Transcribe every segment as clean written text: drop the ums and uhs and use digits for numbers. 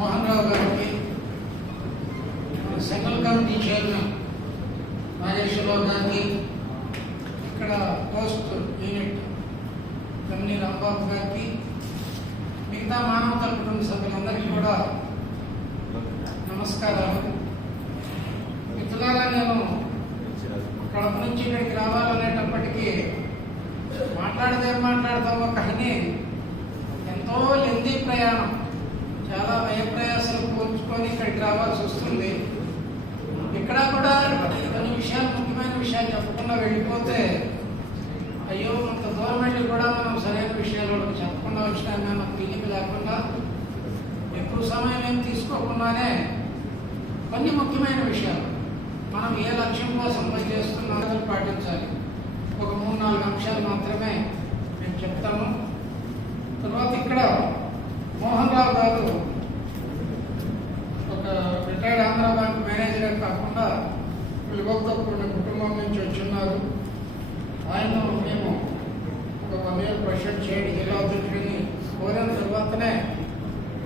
మోహన్ రావు గారికి, central committee chairman Nageswararao గారికి, ఇక్కడ పోస్ట్ యూనిట్ కమిటీ రాంబాబు గారికి, మిగతా మానవతా కుటుంబ సభ్యులందరికీ కూడా నమస్కారాలు. మిత్రులారా, నేను కడప నుంచి ఇక్కడికి రావాలనేటప్పటికీ మాట్లాడదేం మాట్లాడతామో కానీ ఎంతో లెందీ ప్రయాణం, చాలా వ్యయప్రయాసాలు పోల్చుకొని ఇక్కడికి రావాల్సి వస్తుంది. ఇక్కడ కూడా కొన్ని విషయాలు, ముఖ్యమైన విషయాలు చెప్పకుండా వెళ్ళిపోతే అయ్యో అంత దూరం వెళ్ళి కూడా మనం సరైన విషయాలు చెప్పకుండా వచ్చినా మనకు తెలియక లేకుండా ఎక్కువ సమయం ఏం తీసుకోకుండానే కొన్ని ముఖ్యమైన విషయాలు మనం ఏ లక్ష్యం కోసం పనిచేస్తున్నారో పాటించాలి. ఒక 3-4 అంశాలు మాత్రమే మేము చెప్తాము. తర్వాత ఇక్కడ మోహన్ రావు గారు ఒక రిటైర్డ్ ఆంధ్ర బ్యాంక్ మేనేజరే కాకుండా విలువలతో కూడిన కుటుంబం నుంచి వచ్చున్నారు. ఆయన మేము ఒక 1 year ప్రెసిడెంట్ చేయండి జిల్లా అధ్యక్షుడిని కోరిన తర్వాతనే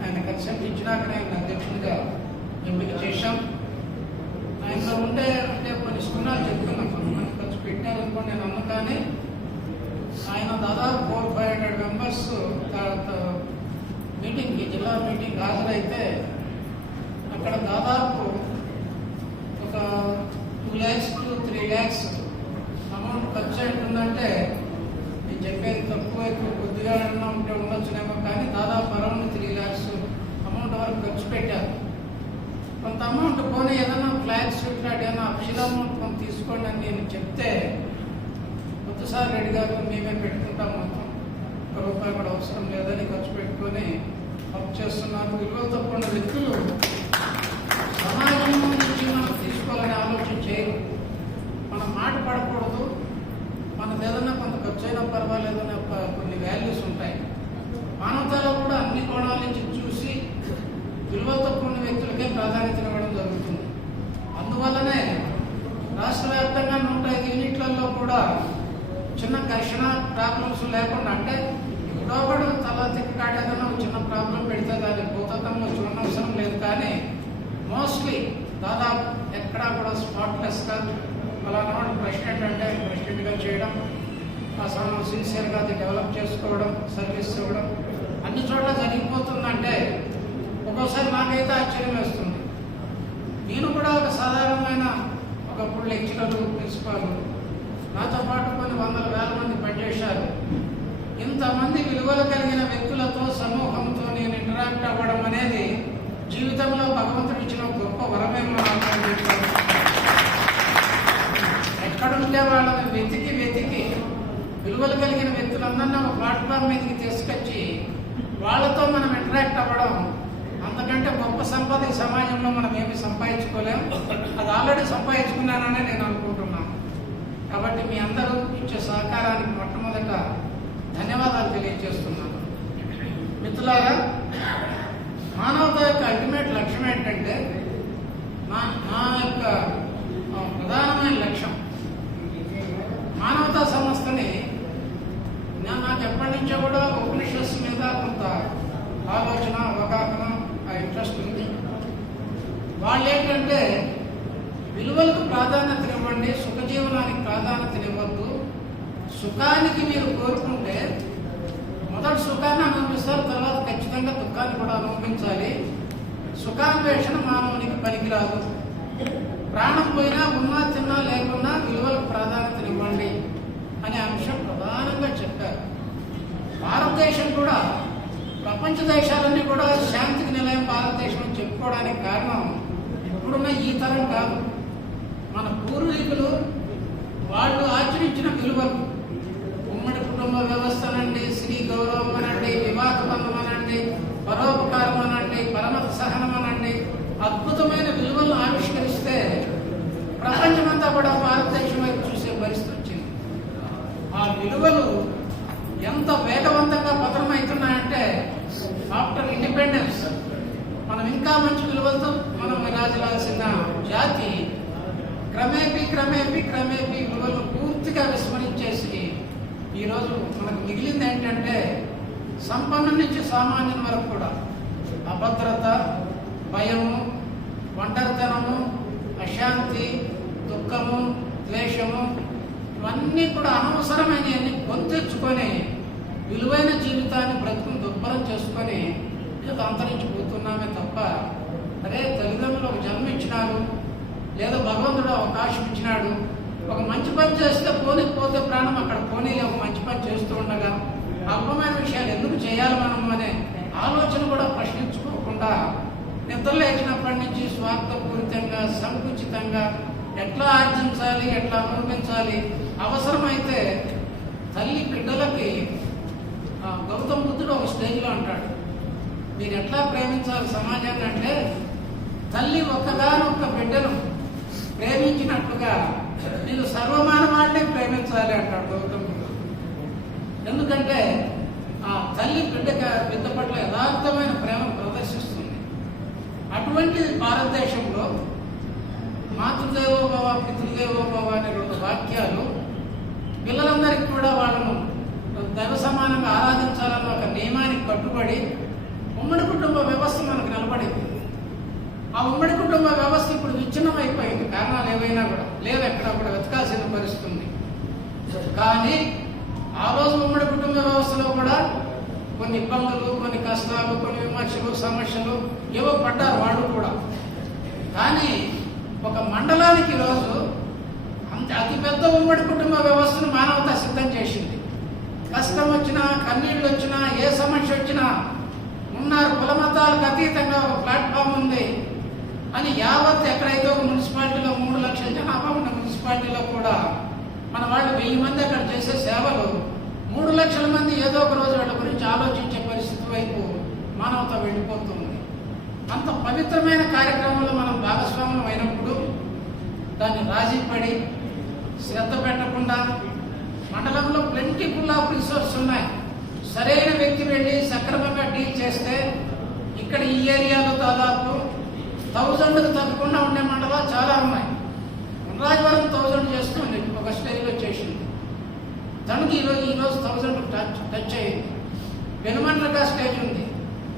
ఆయన కన్సెంట్ ఇచ్చినాకనే ఆయన అధ్యక్షుడిగా ఎంపిక చేశాం. ఆయనలో ఉండే అంటే కొన్ని సున్నాలు చెప్తున్నాం, కొంతమంది ఖర్చు పెట్టారనుకోండి నేను అన్నగానే ఆయన దాదాపు 400-500 మెంబర్స్ మీటింగ్కి, జిల్లా మీటింగ్ హాజరైతే అక్కడ దాదాపు ఒక 2 lakhs to 3 lakhs అమౌంట్ ఖర్చు అవుతుందంటే నేను చెప్పేది తక్కువ ఎక్కువ కొద్దిగా ఉంటే ఉండొచ్చునేమో, కానీ దాదాపు అరౌండ్ 3 lakhs అమౌంట్ వరకు ఖర్చు పెట్టారు. కొంత అమౌంట్ పోనీ ఏదైనా ఫ్లాగ్స్ ఏదైనా అక్షర అమౌంట్ కొంత తీసుకోండి అని నేను చెప్తే సార్ రెడ్డి గారు మేమే పెట్టుకుంటాం, మొత్తం ₹1 కూడా అవసరం లేదని ఖర్చు పెట్టుకొని వర్క్ చేస్తున్నారు. విలువలతో కూడిన వ్యక్తులు సమాజం నుంచి మనం తీసుకోవాలని ఆలోచన చేయరు. మనం మాట పడకూడదు, మనకు ఏదన్నా కొంత ఖర్చు అయినా పర్వాలేదనే కొన్ని వాల్యూస్ ఉంటాయి. మానవతలో కూడా అన్ని కోణాల నుంచి చూసి విలువలతో కూడిన వ్యక్తులకే ప్రాధాన్యత ఇవ్వడం జరుగుతుంది. అందువల్లనే రాష్ట్ర వ్యాప్తంగా 105 యూనిట్లలో కూడా చిన్న ఘర్షణ ప్రాబ్లమ్స్ లేకుండా, అంటే ఇప్పుడోకడు తల తిక్కకాట ఏదైనా చిన్న ప్రాబ్లం పెడితే దాన్ని భూతత్వంలో చూడనవసరం లేదు, కానీ మోస్ట్లీ దాదాపు ఎక్కడా కూడా స్పాట్లెస్గా అలానా ప్రెసిడెంట్ అంటే ప్రెసిడెంట్గా చేయడం, ఆ సమయం సిన్సియర్గా అది డెవలప్ చేసుకోవడం, సర్వీస్ ఇవ్వడం అన్ని చోట్ల జరిగిపోతుందంటే ఒక్కోసారి నాకైతే ఆశ్చర్యం వేస్తుంది. నేను కూడా ఒక సాధారణమైన ఒకప్పుడు లెక్చరర్, ప్రిన్సిపాల్, నాతో పాటు కొన్ని 100,000 మంది పనిచేశారు. ఇంతమంది విలువలు కలిగిన వ్యక్తులతో, సమూహంతో నేను ఇంటరాక్ట్ అవ్వడం అనేది జీవితంలో భగవంతుడు ఇచ్చిన గొప్ప వరమేమో. ఎక్కడుంటే వాళ్ళని వెతికి విలువలు కలిగిన వ్యక్తులందరినీ ఒక ప్లాట్ఫామ్ మీదకి తీసుకొచ్చి వాళ్ళతో మనం ఇంటరాక్ట్ అవ్వడం అంతకంటే గొప్ప సంపద ఈ సమాజంలో మనం ఏమి సంపాదించుకోలేం. అది ఆల్రెడీ సంపాదించుకున్నానని నేను అనుకుంటున్నాను. కాబట్టి మీ అందరూ ఇచ్చే సహకారానికి మొట్టమొదట ధన్యవాదాలు తెలియజేస్తున్నాను. మిత్రులారా, మానవత యొక్క అల్టిమేట్ లక్ష్యం ఏంటంటే, నా యొక్క ప్రధానమైన లక్ష్యం మానవతా సంస్థని నాకు ఎప్పటి నుంచో కూడా ఉపనిషత్తు మీద కొంత ఆలోచన, అవగాహన, ఇంట్రెస్ట్ ఉంది. వాళ్ళు ఏంటంటే విలువలకు ప్రాధాన్యతనివ్వండి, సుఖజీవనానికి ప్రాధాన్యతనివ్వద్దు. సుఖానికి మీరు కోరుకుంటే మొదటి సుఖాన్ని అనుభవిస్తారు, తర్వాత ఖచ్చితంగా దుఃఖాన్ని కూడా అనుభవించాలి. సుఖాన్వేషణ మానవునికి పనికిరాదు. ప్రాణం పోయినా, ఉన్నా తిన్నా లేకున్నా విలువలకు ప్రాధాన్యతనివ్వండి అనే అంశం ప్రధానంగా చెప్పారు. భారతదేశం కూడా ప్రపంచ దేశాలన్నీ కూడా శాంతికి నిలయం భారతదేశం చెప్పుకోవడానికి కారణం ఇప్పుడున్న ఈ తరం కాదు. మన పూర్వీకులు వాళ్ళు ఆచరించిన విలువలు, ఉమ్మడి కుటుంబ వ్యవస్థ అనండి, స్త్రీ గౌరవం అనండి, వివాహ బంధం అనండి, పరోపకారం అనండి, పరమత సహనం అనండి, అద్భుతమైన విలువలను ఆవిష్కరిస్తే ప్రపంచమంతా కూడా భారతదేశం వైపు చూసే పరిస్థితి వచ్చింది. ఆ విలువలు ఎంత వేగవంతంగా పతనమవుతున్నాయంటే ఆఫ్టర్ ఇండిపెండెన్స్ మనం ఇంకా మంచి విలువలతో మనం విరాజాల్సిన జాతి క్రమేపీ విలువలను పూర్తిగా విస్మరించేసి ఈరోజు మనకు మిగిలింది ఏంటంటే సంపన్నం నుంచి సామాన్యం వరకు కూడా అభద్రత, భయము, ఒంటరితనము, అశాంతి, దుఃఖము, ద్వేషము ఇవన్నీ కూడా అనవసరమైనవన్నీ పొందెచ్చుకొని విలువైన జీవితాన్ని బ్రతుకుని దుర్భరం చేసుకొని ఏదో అంతరించిపోతున్నామే తప్ప, అరే తల్లిదండ్రులు ఒక జన్మ ఇచ్చినారు, లేదా భగవంతుడు అవకాశం ఇచ్చినాడు, ఒక మంచి పని చేస్తే పోతే ప్రాణం అక్కడ పోనీ ఒక మంచి పని చేస్తూ ఉండగా అల్పమైన విషయాలు ఎందుకు చేయాలి మనం అనే ఆలోచన కూడా ప్రశ్నించుకోకుండా నిద్ర లేచినప్పటి నుంచి స్వార్థపూరితంగా సంకుచితంగా ఎట్లా ఆర్జించాలి, ఎట్లా అనుభవించాలి, అవసరమైతే తల్లి బిడ్డలకి గౌతమ బుద్ధుడు ఒక స్టేజ్లో అంటాడు, మీరు ఎట్లా ప్రేమించాలి సమాజాన్ని అంటే తల్లి ఒక్కగానొక్క బిడ్డను ప్రేమించినట్టుగా నేను సర్వమానవాడిని ప్రేమించాలి అంటాడు గౌతమ బుద్ధుడు. ఎందుకంటే ఆ తల్లి బిడ్డ పట్ల యథార్థమైన ప్రేమను ప్రదర్శిస్తుంది. అటువంటి భారతదేశంలో మాతృదేవోభవ పితృదేవోభవ అనే 2 వాక్యాలు పిల్లలందరికీ కూడా వాళ్ళను దైవ సమానంగా ఆరాధించాలన్న ఒక నియమానికి కట్టుబడి ఉమ్మడి కుటుంబ వ్యవస్థ మనకు నిలబడింది. ఆ ఉమ్మడి కుటుంబ వ్యవస్థ ఇప్పుడు విచ్ఛిన్నం అయిపోయింది. కారణాలు ఏవైనా కూడా లేవు, ఎక్కడ కూడా వెతకాల్సిన పరిస్థితుంది. కానీ ఆ రోజు ఉమ్మడి కుటుంబ వ్యవస్థలో కూడా కొన్ని ఇబ్బందులు, కొన్ని కష్టాలు, కొన్ని విమర్శలు, సమస్యలు ఏవో పడ్డారు వాళ్ళు కూడా. కానీ ఒక మండలానికి ఈరోజు అతిపెద్ద ఉమ్మడి కుటుంబ వ్యవస్థను మానవత సిద్ధం చేసింది. కష్టం వచ్చినా, కన్నీళ్ళు వచ్చినా, ఏ సమస్య వచ్చినా ఉన్నారు, కులమతాలకు అతీతంగా ఒక ప్లాట్ఫామ్ ఉంది అని యావత్ ఎక్కడైతే ఒక మున్సిపాలిటీలో 3 లక్షల జనాభా ఉన్న మున్సిపాలిటీలో కూడా మన వాళ్ళు 1000 మంది అక్కడ చేసే సేవలు 3 లక్షల మంది ఏదో ఒక రోజు వాళ్ళ గురించి ఆలోచించే పరిస్థితి వైపు మానవత వెళ్ళిపోతుంది. అంత పవిత్రమైన కార్యక్రమంలో మనం భాగస్వామ్యం అయినప్పుడు దాన్ని రాజీ పడి శ్రద్ధ పెట్టకుండా, మండలంలో ప్లెంటిఫుల్ ఆఫ్ రిసోర్స్ ఉన్నాయి, సరైన వ్యక్తి వెళ్ళి సక్రమంగా డీల్ చేస్తే ఇక్కడ ఈ ఏరియాలో దాదాపు 1000కు తగ్గకుండా ఉండే మండలాలు చాలా ఉన్నాయి. రాజవరం 1000 చేస్తుంది, ఒక స్టేజ్లో చేసింది. తనకి ఈరోజు 1000 టచ్ అయ్యింది. వెనుమండ్రగా స్టేజ్ ఉంది,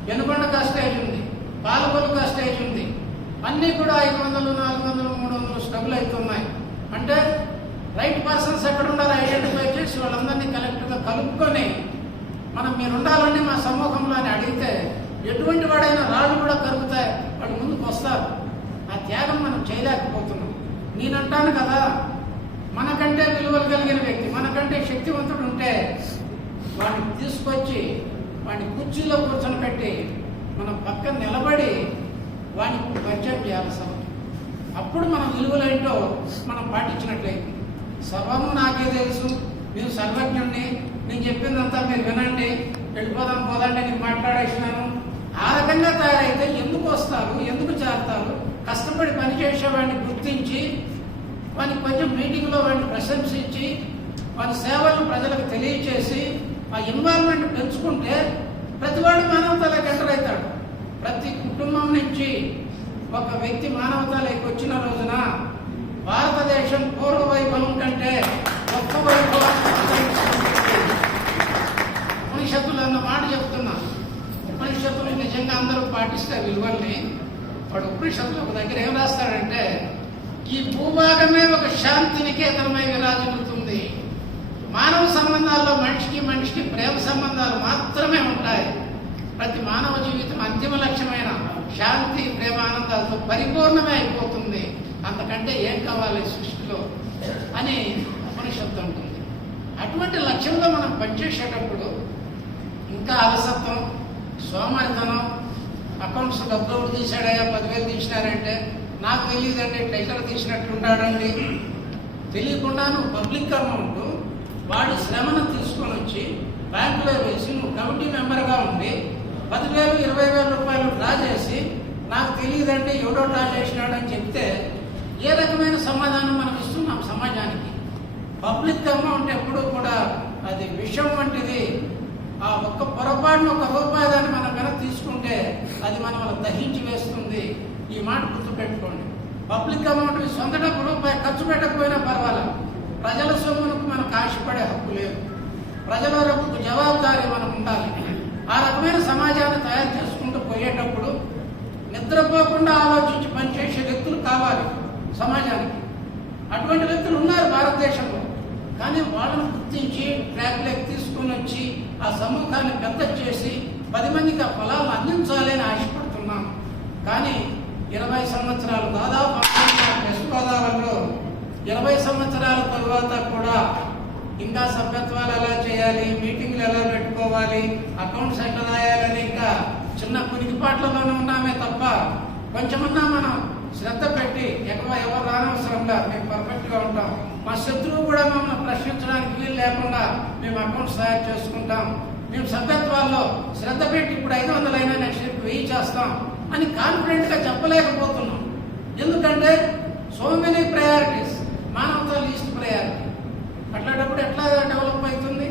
వెనుకొండగా స్టేజ్ ఉంది, పాలకొలుగా స్టేజ్ ఉంది. అన్నీ కూడా 500, 400, 300 స్టబుల్ అవుతున్నాయి. అంటే రైట్ పర్సన్స్ ఎక్కడ ఉండాలో ఐడెంటిఫై చేసి వాళ్ళందరినీ కలెక్ట్గా కలుపుకొని మనం మీరు ఉండాలని మా సమూహంలో అని అడిగితే ఎటువంటి వాడైనా రాళ్ళు కూడా కరుగుతాయి, వాడు ముందుకు వస్తారు. ఆ త్యాగం మనం చేయలేకపోతున్నాం. నేనంటాను కదా, మనకంటే విలువలు కలిగిన వ్యక్తి, మనకంటే శక్తివంతుడు ఉంటే వాడిని తీసుకొచ్చి వాడిని కుర్చీలో కూర్చొని పెట్టి మనం పక్కన నిలబడి వాడిని పరిచయం చేయాలి సభ. అప్పుడు మనం విలువలేంటో మనం పాటించినట్లయితే. సర్వము నాకే తెలుసు, మీరు సర్వజ్ఞుణ్ణి, నేను చెప్పిందంతా మీరు వినండి, వెళ్ళిపోదాం పోదండి నేను మాట్లాడేసినాను, ఆ రకంగా తయారైతే ఎందుకు వస్తారు, ఎందుకు చేస్తారు? కష్టపడి పనిచేసేవాడిని గుర్తించి వాడిని కొంచెం మీటింగ్లో వాడిని ప్రశంసించి వారి సేవలను ప్రజలకు తెలియచేసి ఆ ఇన్వాల్వ్మెంట్ పెంచుకుంటే ప్రతివాడు మానవతలోకి ఎంటర్ అవుతాడు. ప్రతి కుటుంబం నుంచి ఒక వ్యక్తి మానవతలోకి వచ్చిన రోజున భారతదేశం పూర్వ వైభవం కంటే గొప్ప వైభవం. ఉపనిషత్తులు అన్న మాట చెప్తున్నా, ఉపనిషత్తులు నిజంగా అందరూ పాటిస్తే విలువల్ని, వాడు ఉపనిషత్తులు ఒక దగ్గర ఏం రాస్తాడంటే, ఈ భూభాగమే ఒక శాంతి నికేతనమై విరాజిల్లుతుంది. మానవ సంబంధాల్లో మనిషికి ప్రేమ సంబంధాలు మాత్రమే ఉంటాయి. ప్రతి మానవ జీవితం అంతిమ లక్ష్యమైన శాంతి, ప్రేమ, ఆనందాలతో పరిపూర్ణమే అయిపోతుంది. అంతకంటే ఏం కావాలి సృష్టిలో అని ఉపనిషత్తు ఉంటుంది. అటువంటి లక్ష్యంలో మనం పనిచేసేటప్పుడు ఇంకా అలసత్వం, సోమరితనం, అకౌంట్స్ డబ్బులు తీశాడయా 10,000 తీసినారంటే నాకు తెలియదండి, టైటిల్ తీసినట్లుంటాడండి. తెలియకుండాను పబ్లిక్ అమౌంట్ వాడి శ్రమను తీసుకొని వచ్చి బ్యాంకులో వేసి నువ్వు కమిటీ మెంబర్గా ఉండి 10,000, 20,000 రూపాయలు డ్రా చేసి నాకు తెలియదండి ఎవడో డ్రా చేసినాడని చెప్తే ఏ రకమైన సమాధానం మనం ఇస్తున్నాం సమాజానికి? పబ్లిక్ అమౌంట్ ఎప్పుడూ కూడా అది విషం వంటిది. ఆ ఒక్క పొరపాటును ₹1 దాన్ని మనం కనుక తీసుకుంటే అది మనం దహించి వేస్తుంది. ఈ మాట గుర్తుపెట్టుకోండి. పబ్లిక్ అమౌంట్ సొంత డబ్బు ఖర్చు పెట్టకపోయినా పర్వాలేదు, ప్రజల సొమ్ములకు మనకు ఆశపడే హక్కు లేదు. ప్రజల రప్పుకు జవాబుదారీ మనం ఉండాలి. ఆ రకమైన సమాజాన్ని తయారు చేసుకుంటూ పోయేటప్పుడు నిద్ర నిద్రపోకుండా ఆలోచించి పనిచేసే వ్యక్తులు కావాలి సమాజానికి. అటువంటి వ్యక్తులు ఉన్నారు భారతదేశంలో. కానీ వాళ్ళను గుర్తించి ట్రాక్లోకి తీసుకుని వచ్చి ఆ సమూహాన్ని పెద్ద చేసి 10 మందికి ఆ ఫలాలను అందించాలి అని ఆశపడుతున్నాం. కానీ 20 సంవత్సరాలు దాదాపు వెస్ట్ గోదావరిలో 20 సంవత్సరాల తరువాత కూడా ఇంకా సభ్యత్వాలు ఎలా చేయాలి, మీటింగ్లు ఎలా పెట్టుకోవాలి, అకౌంట్స్ ఎట్లా రాయాలని ఇంకా చిన్న కునికిపాట్లలోనే ఉన్నామే తప్ప కొంచెమన్నా మనం శ్రద్ధ పెట్టి ఎవరు రానవసరంగా మేము పర్ఫెక్ట్గా ఉంటాం. మా శత్రువు కూడా మమ్మల్ని ప్రశ్నించడానికి వీలు లేకుండా మేము అకౌంట్స్ తయారు చేసుకుంటాం. మేము సభ్యత్వాల్లో శ్రద్ధ పెట్టి ఇప్పుడు 500 అయినా నెక్స్ట్ 1000 చేస్తాం అని కాన్ఫిడెంట్గా చెప్పలేకపోతున్నాం. ఎందుకంటే సో మెనీ ప్రయారిటీస్, మానవత లీస్ట్ ప్రయారిటీ. అట్లాంటప్పుడు ఎట్లా డెవలప్ అవుతుంది?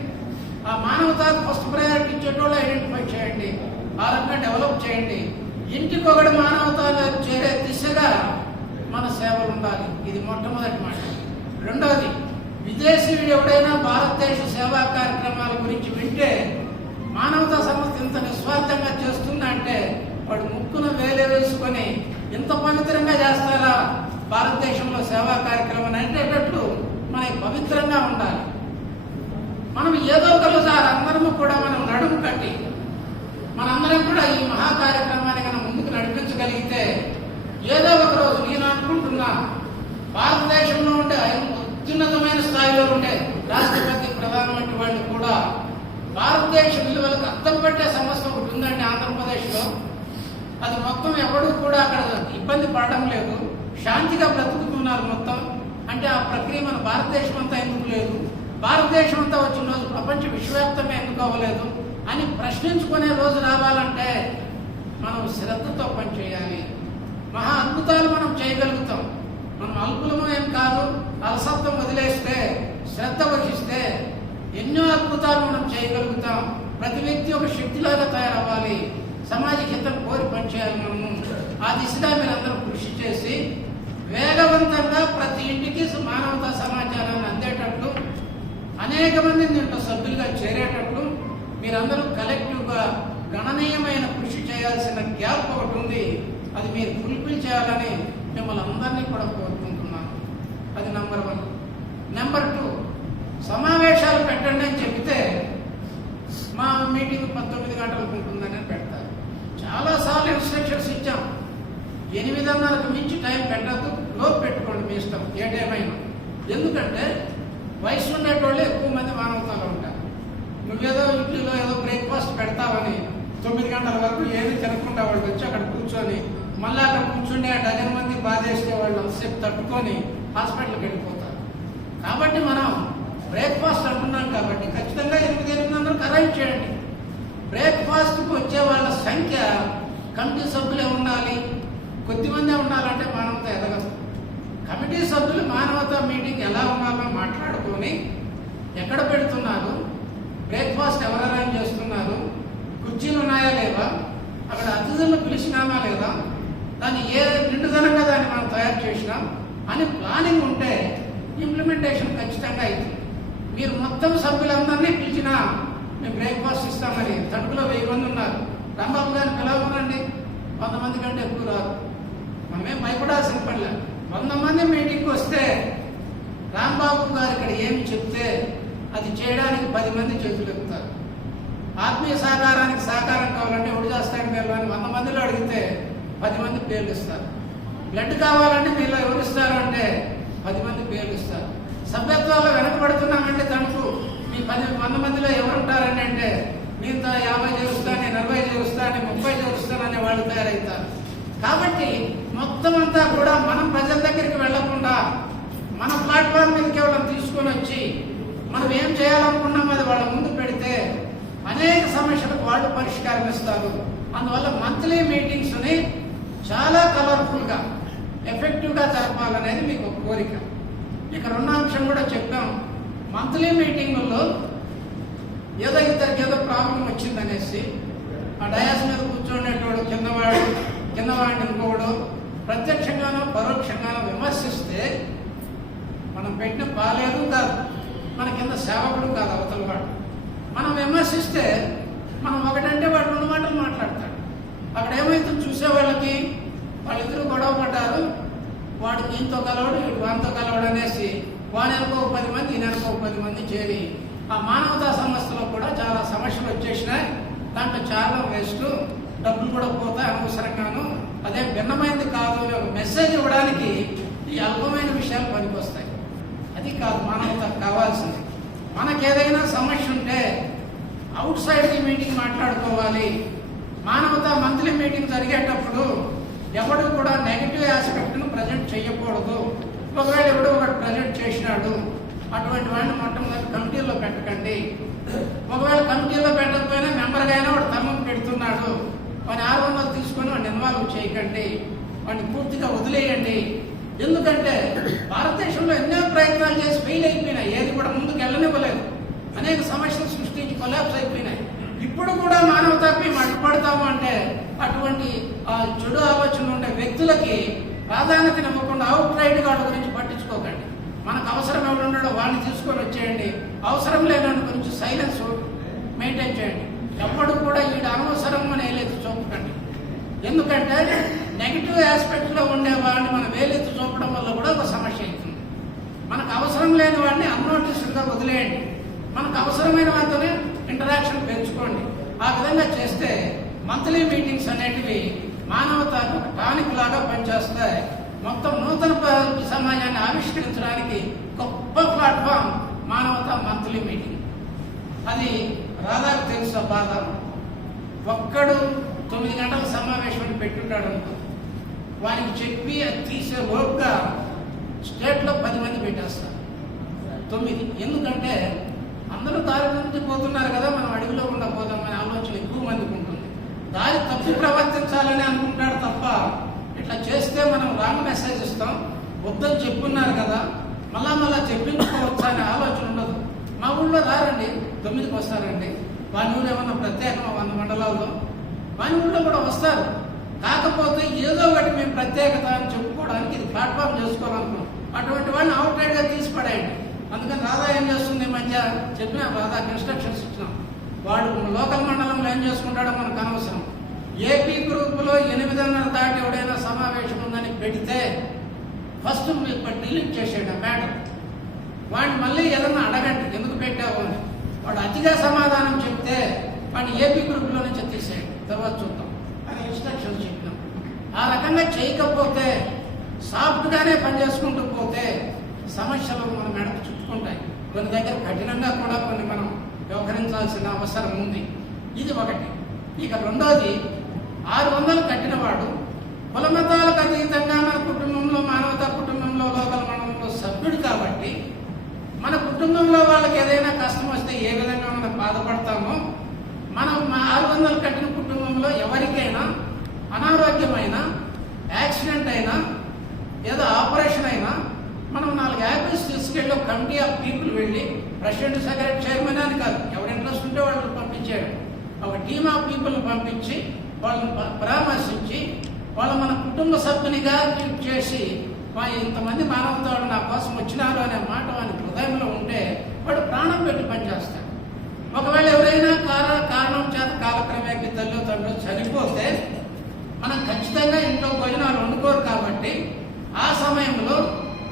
ఆ మానవతకు ఫస్ట్ ప్రయారిటీ ఇచ్చేటోళ్ళు ఐడెంటిఫై చేయండి, ఆ రకంగా డెవలప్ చేయండి. ఇంటికొకటి మానవత చేరే దిశగా మన సేవలు ఉండాలి. ఇది మొట్టమొదటి మాట. రెండవది, విదేశీయుడు ఎవడైనా భారతదేశ సేవా కార్యక్రమాల గురించి వింటే మానవతా సంస్థ ఇంత నిస్వార్థంగా చేస్తుందంటే వాడు ముక్కును వేసుకొని ఇంత పవిత్రంగా చేస్తారా భారతదేశంలో సేవా కార్యక్రమం అనేటట్లు మనకి పవిత్రంగా ఉండాలి. మనం ఏదో ఒక రోజు అందరము కూడా మనం నడుము కట్టి మనందరం కూడా ఈ మహా కార్యక్రమాన్ని మనం ముందుకు నడిపించగలిగితే ఏదో ఒక రోజు నేను అనుకుంటున్నా భారతదేశంలో ఉండే అత్యున్నతమైన స్థాయిలో ఉండే రాష్ట్రపతి, ప్రధానమంత్రి వాళ్ళు కూడా భారతదేశ విలువలకు అర్థం పట్టే సమస్య ఒకటి ఉందండి ఆంధ్రప్రదేశ్లో. అది మొత్తం ఎవరు కూడా అక్కడ ఇబ్బంది పడడం లేదు, శాంతిగా బ్రతుకుతున్నారు మొత్తం. అంటే ఆ ప్రక్రియ మన భారతదేశం అంతా ఎందుకు లేదు, భారతదేశం అంతా వచ్చిన రోజు ప్రపంచ విశ్వవ్యాప్తంగా ఎందుకు అవ్వలేదు అని ప్రశ్నించుకునే రోజు రావాలంటే మనం శ్రద్ధతో పనిచేయాలి. మహా అద్భుతాలు మనం చేయగలుగుతాం. మనం అల్పులము ఏం కాదు. అలసత్వం వదిలేస్తే, శ్రద్ధ వహిస్తే ఎన్నో అద్భుతాలు మనం చేయగలుగుతాం. ప్రతి వ్యక్తి ఒక శక్తిలాగా తయారవ్వాలి. సమాజ హితం కోరి పనిచేయాలి. మనము ఆ దిశగా మీరందరూ కృషి చేసి వేగవంతంగా ప్రతి ఇంటికి మానవతా సమాచారాన్ని అందేటట్లు, అనేక మంది దీంట్లో సభ్యులుగా చేరేటట్లు మీరందరూ కలెక్టివ్గా గణనీయమైన కృషి చేయాల్సిన గ్యాప్ ఒకటి ఉంది. అది మీరు ఫుల్ఫిల్ చేయాలని మిమ్మల్ని అందరినీ కూడా కోరుకుంటున్నాను. అది నెంబర్ 1. నెంబర్ 2, సమావేశాలు పెట్టండి అని చెబితే మా మీటింగ్ 19 గంటలకు ఉంటుందని పెడతారు. చాలాసార్లు ఇన్స్ట్రక్షన్స్ ఇచ్చాం. 8:30కు మించి టైం పెట్టద్దు, లోపు పెట్టుకోండి మీ ఇష్టం ఏ టైం అయినా. ఎందుకంటే వయసు ఉండేటోళ్ళు ఎక్కువ మంది మానవతలో ఉంటారు. నువ్వేదో ఇంట్లో ఏదో బ్రేక్ఫాస్ట్ పెడతావని 9 గంటల వరకు ఏది తినకుండా వాళ్ళు వచ్చి అక్కడ కూర్చొని మళ్ళీ అక్కడ కూర్చుండి ఆ 12 మంది బాధేస్తే వాళ్ళు అంతసేపు తట్టుకొని హాస్పిటల్కి వెళ్ళిపోతారు. కాబట్టి మనం బ్రేక్ఫాస్ట్ అంటున్నాం కాబట్టి ఖచ్చితంగా 8:30కు అరేంజ్ చేయండి. బ్రేక్ఫాస్ట్కి వచ్చే వాళ్ళ సంఖ్య కమిటీ సభ్యులే ఉండాలి, కొద్దిమందే ఉండాలంటే మానవత ఎదగదు. కమిటీ సభ్యులు మానవతా మీటింగ్ ఎలా ఉండాలో మాట్లాడుకొని ఎక్కడ పెడుతున్నారు, బ్రేక్ఫాస్ట్ ఎవరు అరేంజ్ చేస్తున్నారు, కుర్చీలు ఉన్నాయా లేవా, అక్కడ అతిథులను పిలిచినామా లేదా, దాన్ని ఏ నిండుదనంగా దాన్ని మనం తయారు చేసినాం అని ప్లానింగ్ ఉంటే ఇంప్లిమెంటేషన్ ఖచ్చితంగా అవుతుంది. మీరు మొత్తం సభ్యులందరినీ పిలిచినా మేము బ్రేక్ఫాస్ట్ ఇస్తామని తణుకులో 1000 మంది ఉన్నారు. రాంబాబు గారిని పిలవమనండి, 100 మంది కంటే ఎక్కువ రాదు. మనమేం భయపడాల్సిన పనిలే. 100 మంది మీటింగ్కి వస్తే రాంబాబు గారు ఇక్కడ ఏమి చెప్తే అది చేయడానికి 10 మంది చేతులు ఎత్తుతారు. ఆత్మీయ సహకారానికి సహకారం కావాలంటే ఎవడు చేస్తాడు మీరు అని 100 మందిలో అడిగితే 10 మంది పేర్లు ఇస్తారు. బ్లడ్ కావాలంటే మీలో ఎవరు ఇస్తారు అంటే 10 మంది పేర్లు ఇస్తారు. సభ్యత్వాల్లో వెనకబడుతున్నామంటే తనకు మీ 100 మందిలో ఎవరు ఉంటారని అంటే నేను 50 చేరుస్తాను, 40 చేరుస్తాను, 30 చేరుస్తానని వాళ్ళు తయారవుతారు. కాబట్టి మొత్తం అంతా కూడా మనం ప్రజల దగ్గరికి వెళ్లకుండా మన ప్లాట్ఫామ్ మీదకి వాళ్ళని తీసుకొని వచ్చి మనం ఏం చేయాలనుకున్నాం అది వాళ్ళ ముందు పెడితే అనేక సమస్యలకు వాళ్ళు పరిష్కారం ఇస్తారు. అందువల్ల మంత్లీ మీటింగ్స్ని చాలా కలర్ఫుల్గా ఎఫెక్టివ్గా జరపాలనేది మీకు ఒక కోరిక. ఇక 2వ అంశం కూడా చెప్పాం. మంత్లీ మీటింగుల్లో ఏదో ఇద్దరికి ఏదో ప్రాబ్లం వచ్చిందనేసి ఆ డయాస్ మీద కూర్చోండేటోడు కిందవాడిని ఇంకోడు ప్రత్యక్షంగానో పరోక్షంగానో విమర్శిస్తే మనం పెట్టిన బాలేదు కాదు, మన కింద సేవకుడు కాదు అవతల వాడు. మనం విమర్శిస్తే మనం ఒకటంటే వాడు 2 మాటలు మాట్లాడతాడు. అక్కడ ఏమైతే చూసే వాళ్ళకి గొడవ పడ్డారు, వాడు దీంతో కలవడు, వీడు వానితో కలవడు అనేసి వానెనకో 10 మంది ఈయనకో 10 మంది చేరి ఆ మానవతా సంస్థలో కూడా చాలా సమస్యలు వచ్చేసినాయి. దాంట్లో చాలా వేస్ట్, డబ్బులు కూడా పోతాయి అనవసరంగాను. అదే భిన్నమైనది కాదు అని ఒక మెసేజ్ ఇవ్వడానికి ఈ అల్పమైన విషయాలు పనికొస్తాయి. అది కాదు మానవత కావాల్సింది. మనకేదైనా సమస్య ఉంటే అవుట్ సైడ్ ది మీటింగ్ మాట్లాడుకోవాలి. మానవతా మంత్లీ మీటింగ్ జరిగేటప్పుడు ఎవడు కూడా నెగిటివ్ ఆస్పెక్ట్ను ప్రజెంట్ చేయకూడదు. ఒకవేళ ఎవడో ఒకటి ప్రజెంట్ చేసినాడు, అటువంటి వాడిని మొట్టమొదటి కమిటీలో పెట్టకండి. ఒకవేళ కమిటీలో పెట్టకపోయినా మెంబర్గా అయినా వాడు తమ్మం పెడుతున్నాడు, వాడిని 600 తీసుకొని వాడిని ఇన్వాల్వ్ చేయకండి, వాడిని పూర్తిగా వదిలేయండి. ఎందుకంటే భారతదేశంలో ఎన్నో ప్రయత్నాలు చేసి ఫెయిల్ అయిపోయినాయి, ఏది కూడా ముందుకు వెళ్ళనివ్వలేదు, అనేక సమస్యలు సృష్టించి కొలాప్స్ అయిపోయినాయి. ఇప్పుడు కూడా మానవతకి అడ్డుపడతాము అంటే అటువంటి చెడు ఆలోచనలు ఉండే వ్యక్తులకి ప్రాధాన్యతనివ్వకుండా అవుట్ రైట్ వాళ్ళ గురించి పట్టించుకోకండి. మనకు అవసరం ఎవడున్నాడో వాడిని తీసుకొని వచ్చేయండి, అవసరం లేని గురించి సైలెన్స్ మెయింటైన్ చేయండి. ఎప్పుడు కూడా వీడు అనవసరం అని వేలెత్తి చూపకండి. ఎందుకంటే నెగిటివ్ ఆస్పెక్ట్లో ఉండే వాడిని మనం వేలెత్తి చూపడం వల్ల కూడా ఒక సమస్య అవుతుంది. మనకు అవసరం లేని వాడిని అన్నోటిస్డ్గా వదిలేయండి, మనకు అవసరమైన వాటితోనే ఇంటరాక్షన్ పెంచుకోండి. ఆ విధంగా చేస్తే మంత్లీ మీటింగ్స్ అనేటివి మానవతకు ఒక టానిక్ లాగా పనిచేస్తాయి. మొత్తం నూతన సమాజాన్ని ఆవిష్కరించడానికి గొప్ప ప్లాట్ఫామ్ మానవత మంత్లీ మీటింగ్. అది రాధాకు తెలుసు బాధ. ఒక్కడు 9 గంటల సమావేశం పెట్టుంటాడు అనుకో, వానికి చెప్పి అది తీసే లోపుగా స్టేట్లో 10 మంది పెట్టేస్తారు, 9. ఎందుకంటే అందరూ దారి నుంచి పోతున్నారు కదా, మనం అడవిలో గుండా పోదామనే ఆలోచన ఎక్కువ మందికి ఉంటుంది. దారి తప్పు ప్రవర్తించాలని అనుకుంటాడు తప్ప ఇట్లా చేస్తే మనం రాంగ్ మెసేజ్ ఇస్తాం, వద్దని చెప్పున్నారు కదా మళ్ళా చెప్పించుకోవచ్చా అనే ఆలోచన ఉండదు. మా ఊళ్ళో రారండి, 9కి వస్తారండి. వాని ఊళ్ళో ఏమన్నా ప్రత్యేకం 100 మండలాల్లో వాని ఊళ్ళో కూడా వస్తారు. కాకపోతే ఏదో ఒకటి మేము ప్రత్యేకత అని చెప్పుకోవడానికి ఇది ప్లాట్ఫామ్ చేసుకోవాలనుకున్నాం. అటువంటి వాడిని అవుట్ రైడ్గా తీసి పడేయండి. అందుకని రాధా ఏం చేస్తుంది, మధ్య చెప్పిన రాధాకి ఇన్స్ట్రక్షన్స్ ఇచ్చినాం. వాడు లోకల్ మండలంలో ఏం చేసుకుంటాడో మనకు అనవసరం. ఏపీ గ్రూపులో 8:30 దాటి ఎవడైనా సమావేశం ఉందని పెడితే ఫస్ట్ డిలీట్ చేసేయండి ఆ మ్యాటర్. వాడిని మళ్ళీ ఏదన్నా అడగండి ఎందుకు పెట్టావు అని. వాడు అతిగా సమాధానం చెప్తే వాడిని ఏపీ గ్రూప్లో నుంచి తీసేయండి, తర్వాత చూద్దాం అని ఇన్స్ట్రక్షన్స్ చెప్పినాం. ఆ రకంగా చేయకపోతే సాఫ్ట్గానే పనిచేసుకుంటూ పోతే సమస్యలు మన మెడకు చుట్టుకుంటాయి. కొన్ని దగ్గర కఠినంగా కూడా కొన్ని మనం వ్యవహరించాల్సిన అవసరం ఉంది. ఇది ఒకటి. ఇక రెండోది, 600 కట్టినవాడు కులమతాలకు అతీతంగా మన కుటుంబంలో మానవతా కుటుంబంలో లోకల్ మండలంలో సభ్యుడు కాబట్టి మన కుటుంబంలో వాళ్ళకి ఏదైనా కష్టం వస్తే ఏ విధంగా మనం బాధపడతామో, మనం 600 కట్టిన కుటుంబంలో ఎవరికైనా అనారోగ్యమైన, యాక్సిడెంట్ అయినా, ఏదో ఆపరేషన్ అయినా మనం 4 యాపిల్స్ తీసుకెళ్ళి ఒక కమిటీ ఆఫ్ పీపుల్ వెళ్ళి, ప్రెసిడెంట్ సెక్రటరీ చైర్మన్ అని కాదు, ఎవరి ఇంట్రెస్ట్ ఉంటే వాళ్ళని పంపించాడు. ఒక టీమ్ ఆఫ్ పీపుల్ని పంపించి వాళ్ళని పరామర్శించి వాళ్ళు మన కుటుంబ సభ్యునిగా ట్రీట్ చేసి, ఇంతమంది మానవతాడు నా కోసం వచ్చినారు అనే మాట వాని హృదయంలో ఉంటే వాడు ప్రాణం పెట్టి పనిచేస్తాడు. ఒకవేళ ఎవరైనా కారణం చేత కాలక్రమేకి తల్లి తండ్రి చనిపోతే మనం ఖచ్చితంగా ఇంట్లో భోజనాలు వండుకోరు కాబట్టి ఆ సమయంలో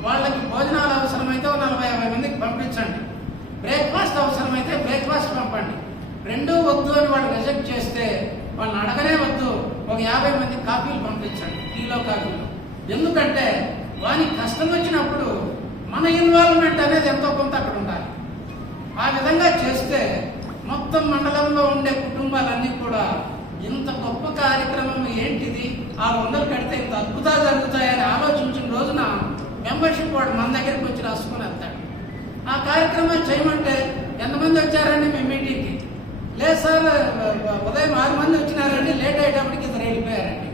వాళ్ళకి భోజనాలు అవసరమైతే 40-50 మందికి పంపించండి. బ్రేక్ఫాస్ట్ అవసరమైతే బ్రేక్ఫాస్ట్ పంపండి. రెండూ వద్దు అని వాళ్ళు రిజెక్ట్ చేస్తే వాళ్ళని అడగనే వద్దు, ఒక 50 మందికి కాఫీలు పంపించండి, టీలో కాఫీలు. ఎందుకంటే వానికి కష్టం వచ్చినప్పుడు మన ఇన్వాల్వ్మెంట్ అనేది ఎంతో కొంత అక్కడ ఉండాలి. ఆ విధంగా చేస్తే మొత్తం మండలంలో ఉండే కుటుంబాలన్నీ కూడా ఇంత గొప్ప కార్యక్రమం ఏంటిది, 600 కడితే ఇంత అద్భుతాలు జరుగుతాయని ఆలోచించిన రోజున మెంబర్షిప్ వాడు మన దగ్గరికి వచ్చి రాసుకొని వెళ్తాడు. ఆ కార్యక్రమాలు చేయమంటే ఎంతమంది వచ్చారండి మీ మీటింగ్కి? లేదు సార్, ఉదయం 6 మంది వచ్చినారండి, లేట్ అయ్యేటప్పటికి 2 వెళ్ళిపోయారండి.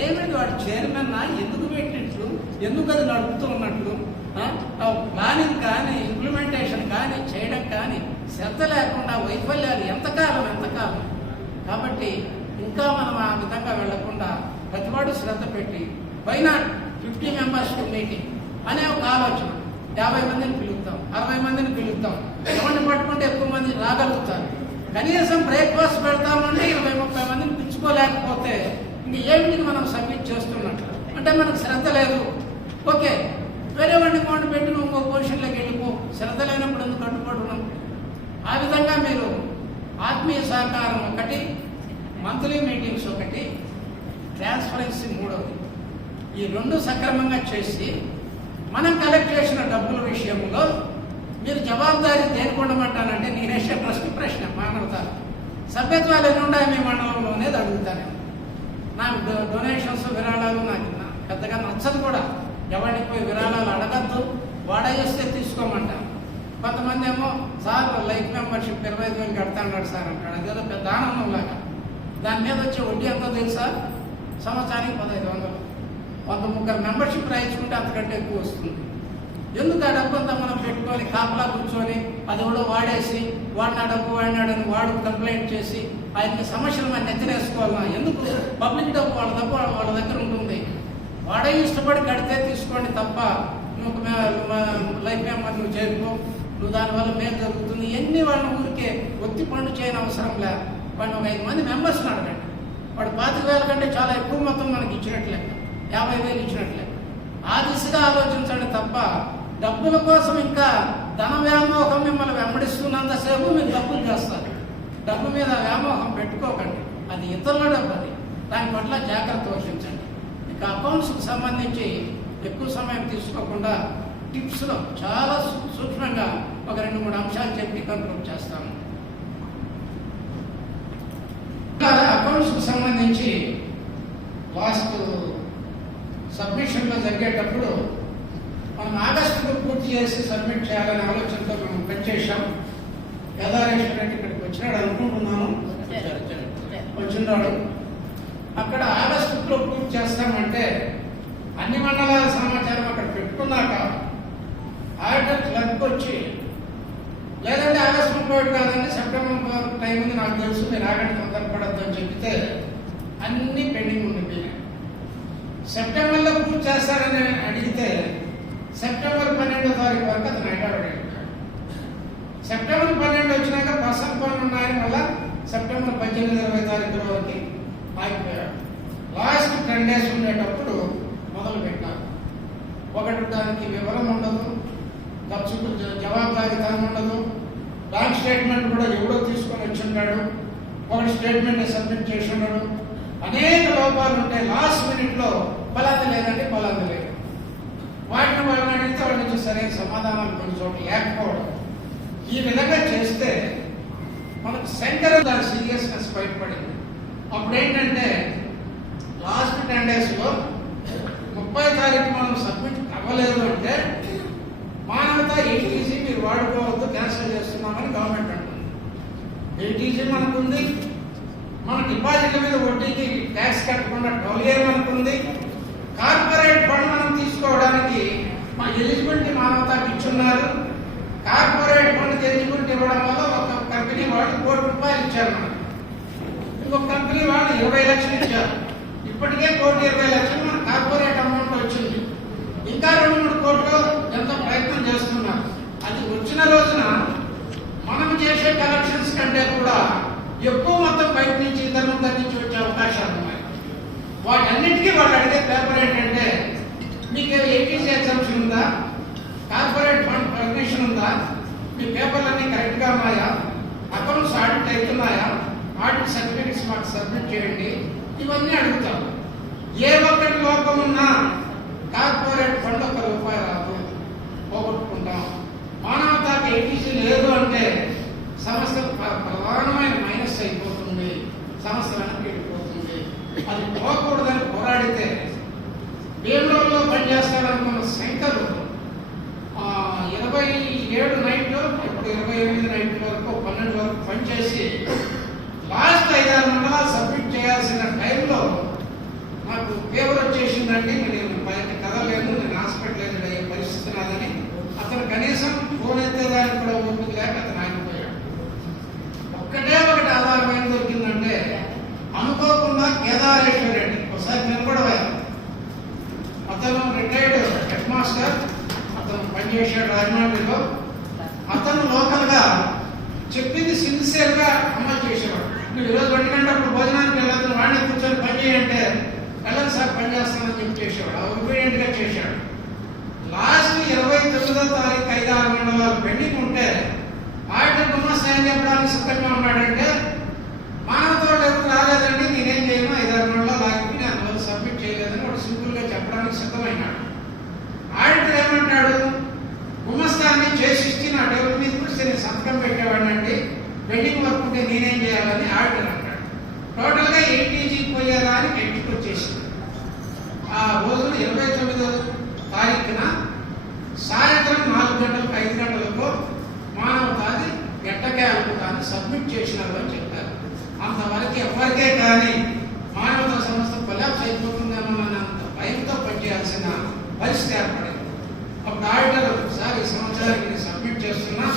ఏమిటి వాడు చైర్మన్ ఎందుకు పెట్టినట్లు, ఎందుకు అది నడుపుతూ ఉన్నట్లు? ప్లానింగ్ కానీ ఇంప్లిమెంటేషన్ కానీ చేయడం కానీ శ్రద్ధ లేకుండా వైఫల్యాలు ఎంతకాలం. కాబట్టి ఇంకా మనం ఆ విధంగా వెళ్లకుండా ప్రతివాడు శ్రద్ధ పెట్టి పైన 50 మెంబర్స్ మీటింగ్ అనే ఒక ఆలోచన, 50 మందిని పిలుద్దాం, 60 మందిని పిలుద్దాం, ఎవరిని పట్టుకుంటే ఎక్కువ మంది రాగలుగుతారు. కనీసం బ్రేక్ఫాస్ట్ పెడతామంటే 20-30 మందిని పిలుచుకోలేకపోతే ఇంక ఏమిటికి మనం సబ్మిట్ చేస్తున్నట్లు అంటే మనకు శ్రద్ధ లేదు, ఓకే వేరే వాడిని అకౌంట్ పెట్టి నువ్వు ఇంకో పొజిషన్లోకి వెళ్ళిపో, శ్రద్ధ లేనప్పుడు ఎందుకు కట్టుకోవడం. ఆ విధంగా మీరు ఆత్మీయ సహకారం ఒకటి, మంత్లీ మీటింగ్స్ ఒకటి, ట్రాన్స్పరెన్సీ మూడవది, ఈ రెండు సక్రమంగా చేసి మనం కలెక్ట్ చేసిన డబ్బుల విషయంలో మీరు జవాబుదారీ దేనికి ఉండమంటానంటే నేనేసే ప్రశ్న మానవత సభ్యత్వాలు ఎన్ని ఉన్నాయి మీ మండలంలో అనేది అడుగుతాను. నాకు డొనేషన్స్ విరాళాలు నాకు పెద్దగా నచ్చదు కూడా, ఎవరికి పోయి విరాళాలు అడగద్దు, వాడే చేస్తే తీసుకోమంటాను. కొంతమంది ఏమో సార్ లైఫ్ మెంబర్షిప్ 25,000 కడతాడు సార్ అంటాడు, అదేదో పెద్ద ఆనందం లాగా. దాని మీద వచ్చే వడ్డీ ఎంతో తెలుసా? సంవత్సరానికి 1,500. 103 మెంబర్షిప్ రాయించుకుంటే అంతకంటే ఎక్కువ వస్తుంది. ఎందుకు ఆ డబ్బు అంతా మనం పెట్టుకొని కాపలా కూర్చొని అది కూడా వాడేసి వాడిన డబ్బు వాడినాడని వాడు కంప్లైంట్ చేసి ఆయనకి సమస్యలు మనం నెత్తనేసుకోవాలా? ఎందుకు? పబ్లిక్ డబ్బు వాళ్ళ దగ్గర ఉంటుంది, వాడే ఇష్టపడి కడితే తీసుకోండి తప్ప నువ్వు లైఫ్ మెంబర్ నువ్వు చేరుకో, నువ్వు దానివల్ల మేలు జరుగుతుంది ఇవన్నీ వాళ్ళని ఊరికే ఒత్తి పండు చేయని అవసరం లే. వాడిని ఒక 5 మంది మెంబర్స్ని అడగండి, వాడు 25,000 కంటే చాలా ఎక్కువ మొత్తం మనకి ఇచ్చినట్లే, 50,000 ఇచ్చినట్లే. ఆ దిశగా ఆలోచించండి తప్ప డబ్బుల కోసం ఇంకా ధన వ్యామోహం మిమ్మల్ని వెంబడిస్తున్నంతసేపు మీరు డబ్బులు చేస్తారు. డబ్బు మీద వ్యామోహం పెట్టుకోకండి, అది ఇతరుల డబ్బు, అది దాని పట్ల జాగ్రత్త వహించండి. ఇక అకౌంట్స్కి సంబంధించి ఎక్కువ సమయం తీసుకోకుండా టిప్స్లో చాలా సూక్ష్మంగా ఒక 2-3 అంశాలు చెప్పి కంక్లూడ్ చేస్తాను. అకౌంట్స్కి సంబంధించి లాస్ట్ సబ్మిషన్లో జరిగేటప్పుడు మనం ఆగస్టులో పూర్తి చేసి సబ్మిట్ చేయాలనే ఆలోచనతో మేము పనిచేసాం. యథారేశ్వర రెడ్డి ఇక్కడికి వచ్చినాడు అనుకుంటున్నాను, వచ్చినాడు. అక్కడ ఆగస్టులో పూర్తి చేస్తామంటే అన్ని మండలాల సమాచారం అక్కడ పెట్టుకున్నాక ఆడిటర్ క్లర్క్ వచ్చి లేదంటే ఆగస్టు 31 కాదండి సెప్టెంబర్ టైం ఉంది నాకు తెలుసు, మీరు ఆగండి తొందరపడద్దు అని చెప్తే అన్ని పెండింగ్ ఉండిపోయినాయి. సెప్టెంబర్లో పూర్తి చేస్తారని అడిగితే సెప్టెంబర్ 12వ తారీఖు వరకు అతను హైదరాబాద్. సెప్టెంబర్ 12 వచ్చినాక పర్సనల్ పనులు ఉన్నాయని మళ్ళా సెప్టెంబర్ 18-20 తారీఖుల వరకు ఆగిపోయాడు. లాస్ట్ 10 days ఉండేటప్పుడు మొదలు పెట్టారు. ఒకటి దానికి వివరం ఉండదు, ఖర్చుకు జవాబుదారీతనం ఉండదు, బ్యాంక్ స్టేట్మెంట్ కూడా ఎవడో తీసుకొని వచ్చిన్నాడు, ఒకటి స్టేట్మెంట్ సబ్మిట్ చేసి ఉన్నాడు, అనేక లోపాలు ఉంటాయి. లాస్ట్ మినిట్లో బలాంది లేదంటే బలాంది లేదు, వాటిని వాళ్ళని అడిగితే వాళ్ళ నుంచి సరైన సమాధానాలు కొన్ని చోట్ల లేకపోవడం. ఈ విధంగా చేస్తే మనకు సెంటర్ దాని సీరియస్నెస్ బయటపడింది. అప్పుడు ఏంటంటే లాస్ట్ 10 daysలో 30వ తారీఖు మనం సబ్మిట్ అవ్వలేదు అంటే మానవత 8EC మీరు వాడుకోవద్దు, క్యాన్సిల్ చేస్తున్నామని గవర్నమెంట్ అంటుంది. 8EC మనకుంది, మన డిపాజిట్ల మీద వడ్డీకి ట్యాక్స్ కట్టకుండా 12A మనకుంది. కార్పొరేట్ ఫండ్ మనం తీసుకోవడానికి మా ఎలిజిబిలిటీ మానవతకి ఇచ్చున్నారు. కార్పొరేట్ ఫండ్ ఎలిజిబిలిటీ ఇవ్వడం వల్ల ఒక కంపెనీ వాళ్ళు ₹1 కోటి ఇచ్చారు మనకు, ఇంకొక కంపెనీ వాళ్ళు 20 లక్షలు ఇచ్చారు. ఇప్పటికే ₹1,20,00,000 మన కార్పొరేట్ అమౌంట్ వచ్చింది. ఇంకా 2-3 కోట్లు ఎంతో ప్రయత్నం చేస్తున్నారు. అది వచ్చిన రోజున మనం చేసే కలెక్షన్స్ కంటే కూడా ఎక్కువ మొత్తం బయట నుంచి ఇతరుల నుంచి వచ్చే అవకాశాలు ఉన్నాయి. వాటన్నిటికీ వాళ్ళు అడిగే పేపర్ ఏంటంటే మీకు 80C ఎగ్జామ్షన్ ఉందా, కార్పొరేట్ ఫండ్ పర్మిషన్ ఉందా, మీ పేపర్లన్నీ కరెక్ట్గా ఉన్నాయా, అకౌంట్స్ ఆడిట్ అవుతున్నాయా, ఆడిట్ సర్టిఫికెట్స్ మాకు సబ్మిట్ చేయండి, ఇవన్నీ అడుగుతాం. ఏ ఒక్కటి లోపం ఉన్నా కార్పొరేట్ ఫండ్ ₹1 రాదు, పోగొట్టుకుంటాం. మానవతకి 80C లేదు అంటే సంస్థ ప్రధానమైన మైనస్ అయిపోతుంది, సంస్థ వెనక్కి వెళ్ళిపోతుంది. అది పోకూడదని పోరాడితే భీమవరంలో పనిచేస్తారనుకున్న శంకరు 27 నైట్లు, ఇప్పుడు 28 నైట్ల వరకు 12 వరకు పనిచేసి లాస్ట్ 5-6 మండలాలు సబ్మిట్ చేయాల్సిన టైంలో నాకు పేపర్ వచ్చేసిందండి, నేను బయట కదలేదు, నేను హాస్పిటల్ అయ్యే పరిస్థితి నాదని అతను కనీసం ఫోన్ ఎత్తేదానికి కూడా ఓపిక లేక అతను ఆగిపోయాడు. ఒకటి ఆధారం ఏం దొరికిందంటే అనుకోకుండా కేదారేశ్వర రెడ్డి ఒకసారి నిలబడవారు. అతను రిటైర్డ్ హెడ్ మాస్టర్, అతను పనిచేసాడు రాజమండ్రిలో. అతను లోకల్గా చెప్పింది సిన్సియర్గా అమలు చేసేవాడు. నువ్వు ఈరోజు 1 గంటప్పుడు భోజనానికి వెళ్ళదు, వాడిని కూర్చొని పని చేయంటే వెళ్ళదు సార్ పని చేస్తానని చెప్పి చేసేవాడు. తారీఖు 5-6 మండలాలు పెండింగ్ ఉంటే ఆడిటర్ గుమ్మస్తాయని చెప్పడానికి సిద్ధంగా ఉన్నాడంటే మానవతో ఎవరు రాలేదండి, నేనేం చేయను, 5-6 మండలాలు ఆగి నేను అందువల్ల సబ్మిట్ చేయలేదని వాడు సింపుల్ గా చెప్పడానికి సిద్ధమైనాడు. ఆడిటర్ ఏమంటాడు, గుమ్మస్తాన్ని చేసిచ్చి నా టేబుల్ మీద కూర్చొని నేను సంతకం పెట్టేవాడినండి, పెండింగ్ వర్క్ ఉంటే నేనేం చేయాలని ఆడిటర్ అంటాడు. టోటల్ గా 80 పోయేదానికి ఎట్టుకు వచ్చేసింది. ఆ రోజు 29వ తారీఖున సాయంత్రం 4 గంటలకు 5 గంటలకు మానవతాది ఎట్టకేలకు దాన్ని సబ్మిట్ చేసినారు అని చెప్పారు. అంతవరకు ఎవరికే కానీ మానవతా సంస్థ కొలాప్స్ అయిపోతుందేమో అని అంత భయంతో పనిచేయాల్సిన పరిస్థితి ఏర్పడింది. ఒక ఆడిటర్ సార్ ఈ సంవత్సరానికి సబ్మిట్ చేస్తున్నా,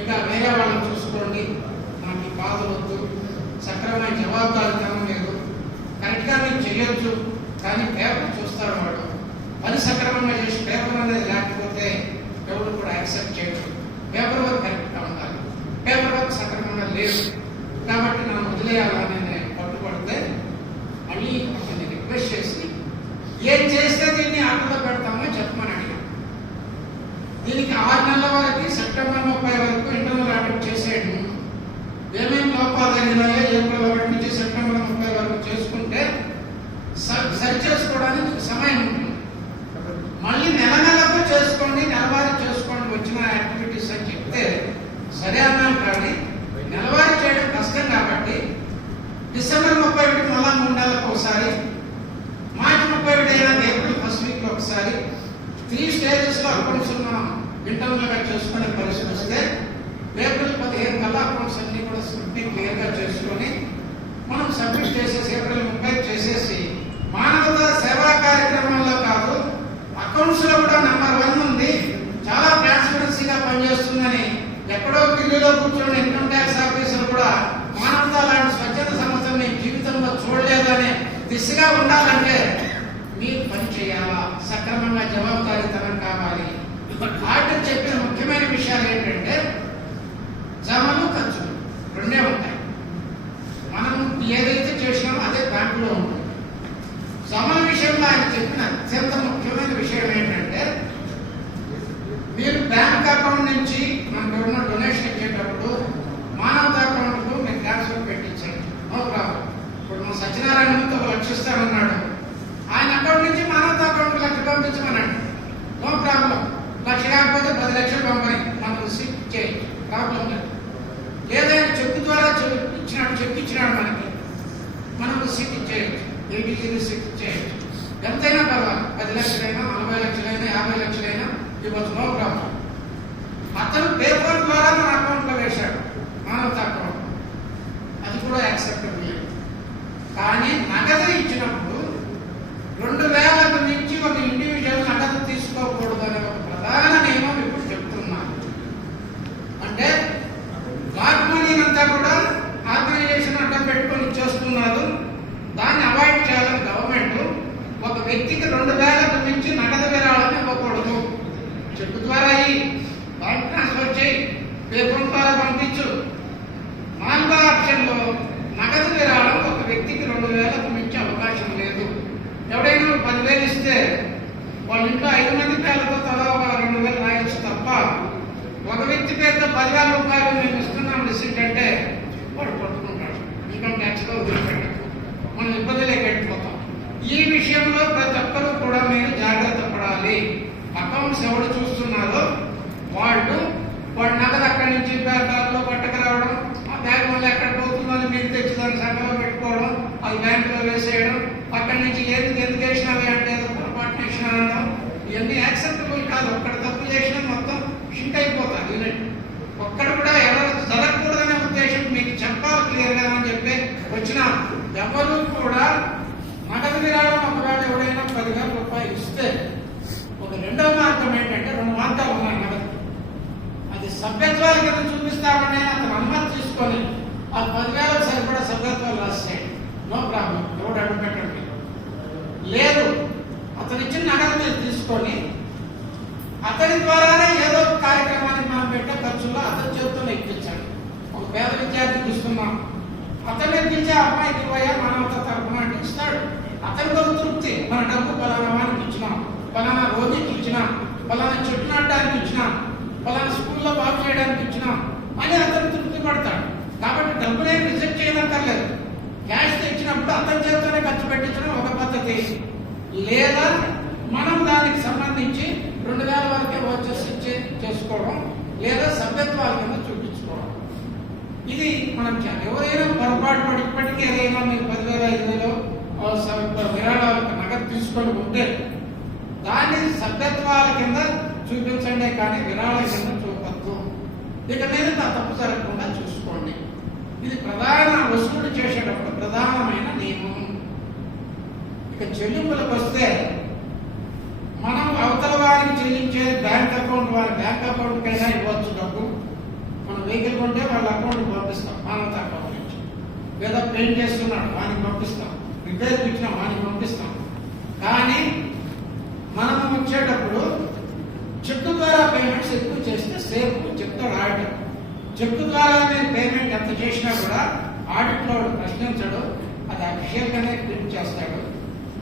ఇక వేరే వాళ్ళని చూసుకోండి, నాకు ఈ బాధలు వద్దు, సక్రమైన జవాబుదారీతనం లేదు, కరెక్ట్గా మీరు చేయొచ్చు, కానీ పేపర్ చూస్తాడు వాడు, పని సక్రమంగా చేసి పేపర్ అనేది లేకపోతే ఎవరు కూడా యాక్సెప్ట్ చేయరు. పేపర్ వర్క్ కరెక్ట్గా ఉండాలి, పేపర్ వర్క్ సక్రమంగా లేదు కాబట్టి నన్ను వదిలేయాలని నేను పట్టుబడితే మళ్ళీ అతన్ని రిక్వెస్ట్ చేసి ఏం చేస్తే దీన్ని ఆటలో పెడతామో చెప్పమని అడిగాను. దీనికి 6 నెలల వరకు సెప్టెంబర్ 30 వరకు ఇంటర్నల్ ఆడిట్ చేసేయడం, ఏమేమి లోపాలు జరిగినాయో ఏప్రిల్ 1 నుంచి సెప్టెంబర్ 30 వరకు చేసుకుంటే సరి చేసుకోవడానికి సమయం ఉంటుంది. మళ్ళీ నెలకు చేసుకోండి, నెలవారీ చేసుకోండి వచ్చిన యాక్టివిటీస్ అని చెప్తే సరే అన్నాను. కానీ నెలవారీ చేయడం కష్టం కాబట్టి డిసెంబర్ 31 మళ్ళా 3 నెలలకు ఒకసారి, మార్చి 31 అయినా ఏప్రిల్ ఫస్ట్ వీక్ లో ఒకసారి 3 స్టేజెస్ లో అకౌంట్స్ మనం ఇంటర్నల్ గా చేసుకునే పరిస్థితి వస్తే ఏప్రిల్ 15 కల్లా అకౌంట్స్ అన్ని కూడా క్లియర్ గా చేసుకొని మనం సబ్మిట్ చేసేసి ఏప్రిల్ 30 చేసేసి మానవతా సేవా కార్యక్రమంలో కాదు అకౌంట్స్ లో కూడా నెంబర్ 1 ఉంది, చాలా ట్రాన్స్పరెన్సీగా పనిచేస్తుందని ఎక్కడో ఢిల్లీలో కూర్చొని ఇన్కమ్ ట్యాక్స్ ఆఫీసర్ కూడా మానవతా లాంటి స్వచ్ఛత సంస్థను నేను జీవితంలో చూడలేదనే దిశగా ఉండాలంటే మీరు పని చేయాలా, సక్రమంగా జవాబుదారీతనం కావాలి. ఆడిటర్ చెప్పిన ముఖ్యమైన విషయాలు ఏంటంటే జమలు ఖర్చులు రెండే ఉంటాయి. మనం ఏదైతే చేసినామో అదే బ్యాంకులో ఉంటుంది. జమల విషయంలో ఆయన చెప్పిన అత్యంత ముఖ్యమైన విషయం ఏంటంటే మీరు బ్యాంక్ అకౌంట్ నుంచి మనకు ఎవరైనా డొనేషన్ ఇచ్చేటప్పుడు మానవతా అకౌంట్ కు మీరు ట్రాన్స్ఫర్ పెట్టించండి, నో ప్రాబ్లం. ఇప్పుడు మన సత్యనారాయణ ఒక 1 లక్ష ఇస్తానన్నాడు, ఆయన అకౌంట్ నుంచి మానవతా అకౌంట్ 1 లక్ష పంపించమనండి, నో ప్రాబ్లం. 1 లక్ష కాకపోతే 10 లక్షలు పంపని మనం రిసీవ్ చేయండి, ప్రాబ్లం లేదు. ఏదైనా చెక్ ద్వారా చెక్ ఇచ్చినాడు మనకి, మనం రిసీట్ ఇచ్చేయచ్చు, ఏటీసీ రిసీట్ ఇచ్చేయచ్చు, ఎంతైనా పర్వాలేదు, 10 లక్షలైనా 40 లక్షలైనా 50 లక్షలైనా ఇవ్వచ్చు, నో ప్రాబ్లం. అతను పేపర్ ద్వారా మన అకౌంట్ లో వేశాడు మానవతా అకౌంట్, అది కూడా యాక్సెప్టబుల్. కానీ నగదు ఇచ్చినప్పుడు 2000 నుంచి ఒక ఇండివిజువల్ నగదు తీసుకోకూడదు అనే ఒక ప్రధాన నియమం ఇప్పుడు చెప్తున్నాను. అంటే బ్లాక్ మనీ అంతా కూడా ఆర్గనైజేషన్ అడ్డం పెట్టుకొని చేస్తున్నారు, దాన్ని అవాయిడ్ చేయాలని గవర్నమెంట్ ఒక వ్యక్తికి 2000 నుంచి నగదు విరాళం ఇవ్వకూడదు. చెక్ ద్వారా బ్యాంక్ ట్రాన్స్ఫర్ చేయి, పేపర్ ద్వారా పంపించు. 4వ ఆప్షన్ లో నగదు విరాళం ఒక వ్యక్తికి 2000 మించి అవకాశం లేదు. ఎవడైనా 10,000 ఇస్తే వాళ్ళ ఇంట్లో 5 మంది పేర్లతో తలా ఒక 2,000 రాయొచ్చు తప్ప ఒక వ్యక్తి పేరుతో 10,000 రూపాయలు మేము ఇస్తున్నాం రిసీట్ అంటే వాడు పట్టుకుంటాడు, ఇన్కమ్ ట్యాక్స్ లో వదిలిపెట్టాడు, మనం ఇబ్బందులే కట్టిపోతాం. ఈ విషయంలో ప్రతి ఒక్కరూ కూడా మీరు జాగ్రత్త పడాలి. అకౌంట్స్ ఎవరు చూస్తున్నారో వాడు నగదు అక్కడి నుంచి బ్యాగ్లో పట్టుకురావడం, ఆ బ్యాగ్ వల్ల ఎక్కడ పోతుందో అని మీరు తెచ్చి దాన్ని సంఘంలో పెట్టుకోవడం, అది బ్యాంకులో వేసేయడం, అక్కడి నుంచి ఎందుకు వేసినావి అంటే పొరపాటు చేసినా అనడం, ఇవన్నీ యాక్సెప్టబుల్ కాదు. ఒక్కడ తప్పు చేసినా మొత్తం షింక్ అయిపోతారు యూనిట్. ఒక్కడ కూడా ఎవరు జరగకూడదనే ఉద్దేశం మీకు చెప్పాలి క్లియర్ గా అని చెప్పి వచ్చిన ఎవరు కూడా నగదు విరాళం ఒకవేళ ఎవరైనా 10,000 రూపాయలు ఇస్తే ఒక రెండవ మార్గం ఏంటంటే 2 మార్గాలు ఉన్నాయి నగదు. అది సభ్యత్వాల కింద చూపిస్తామని అతను అనుమతి తీసుకొని ఆ 10,000 సరిపడా సభ్యత్వాలు రాసేయండి, నో ప్రాబ్లం, ఎవడు అడ్డు పెట్టండి. లేదు అతను ఇచ్చిన నగదు మీరు తీసుకొని అతని ద్వారానే ఏదో కార్యక్రమానికి మనం పెట్టే ఖర్చుల్లో అతని చేతుల్లో ఎక్కించండి. ఒక పేద విద్యార్థికి ఇస్తున్నాం, అతను ఎక్కించే అమ్మాయికి పోయా మానవతా తరఫున అంటే ఇస్తాడు, అతనికి ఒక తృప్తి, మన డబ్బు పలానా వానికి ఇచ్చినాం, పలానా రోగికి ఇచ్చినాం, ఫలానా చెట్టు నాటడానికి ఇచ్చినాం, ఫలానా స్కూల్లో బాగు చేయడానికి ఇచ్చినాం అని అతను తృప్తి పడతాడు. కాబట్టి డబ్బులేం రిజెక్ట్ చేయనక్కర్లేదు. క్యాష్ తెచ్చినప్పుడు అతని చేతితోనే ఖర్చు పెట్టించడం ఒక పద్ధతి. లేదా మనం దానికి సంబంధించి 2000 వరకే వచ్చేసి చేసుకోవడం, లేదా సభ్యత్వాల కింద చూపించుకోవడం. ఇది మనం ఎవరైనా పొరపాటు పడి ఇప్పటికీ ఏదైనా మీరు 10,000 5,000 విరాళాలకు నగదు తీసుకొని ఉంటే దాన్ని సభ్యత్వాల కింద చూపించండి, కానీ విరాళాల కింద చూపద్దు. ఇక మీద తప్పు జరగకుండా చూసుకోండి. ఇది ప్రధాన వసూలు చేసేటప్పుడు ప్రధానమైన నియమం. ఇక చెల్లింపులకు వస్తే మనం అవతల వారికి చెల్లించే బ్యాంక్ అకౌంట్, వారి బ్యాంక్ అకౌంట్ కైనా ఇవ్వచ్చు డబ్బు. మనం వెహికల్ కొంటే వాళ్ళ అకౌంట్ పంపిస్తాం, మానవత అకౌంట్ నుంచి. లేదా పెయింట్ చేస్తున్నాడు వానికి పంపిస్తాం, రిపేర్ ఇచ్చినా వానికి పంపిస్తాం. కానీ మనం వచ్చేటప్పుడు చెక్కు ద్వారా పేమెంట్స్ ఎక్కువ చేస్తే సేఫ్. చెప్తాడు ఆడిటర్, చెక్కు ద్వారా నేను పేమెంట్ ఎంత చేసినా కూడా ఆడిట్ లో ప్రశ్నించడు, అది అఫీషియల్ గానే ప్రింట్ చేస్తాడు.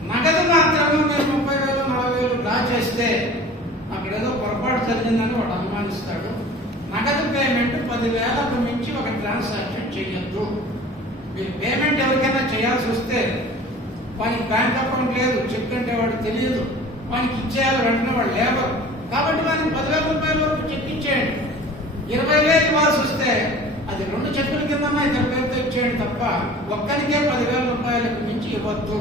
నగదు మాత్రమే మీరు 30,000 40,000 డ్రా చేస్తే అక్కడ ఏదో పొరపాటు జరిగిందని వాడు అనుమానిస్తాడు. నగదు పేమెంట్ 10,000కు మించి ఒక ట్రాన్సాక్షన్ చేయొద్దు. మీరు పేమెంట్ ఎవరికైనా చేయాల్సి వస్తే వానికి బ్యాంక్ అకౌంట్ లేదు, చెక్ అంటే వాడు తెలియదు, వానికి ఇచ్చేయాలి వెంటనే వాడు లేవరు. కాబట్టి వానికి 10,000 రూపాయల వరకు చెక్ ఇచ్చేయండి. 20,000 ఇవ్వాల్సి వస్తే అది 2 చెక్కుల కింద ఇద్దరు పేరుతో ఇచ్చేయండి తప్ప ఒక్కరికే 10,000 రూపాయలకు మించి ఇవ్వద్దు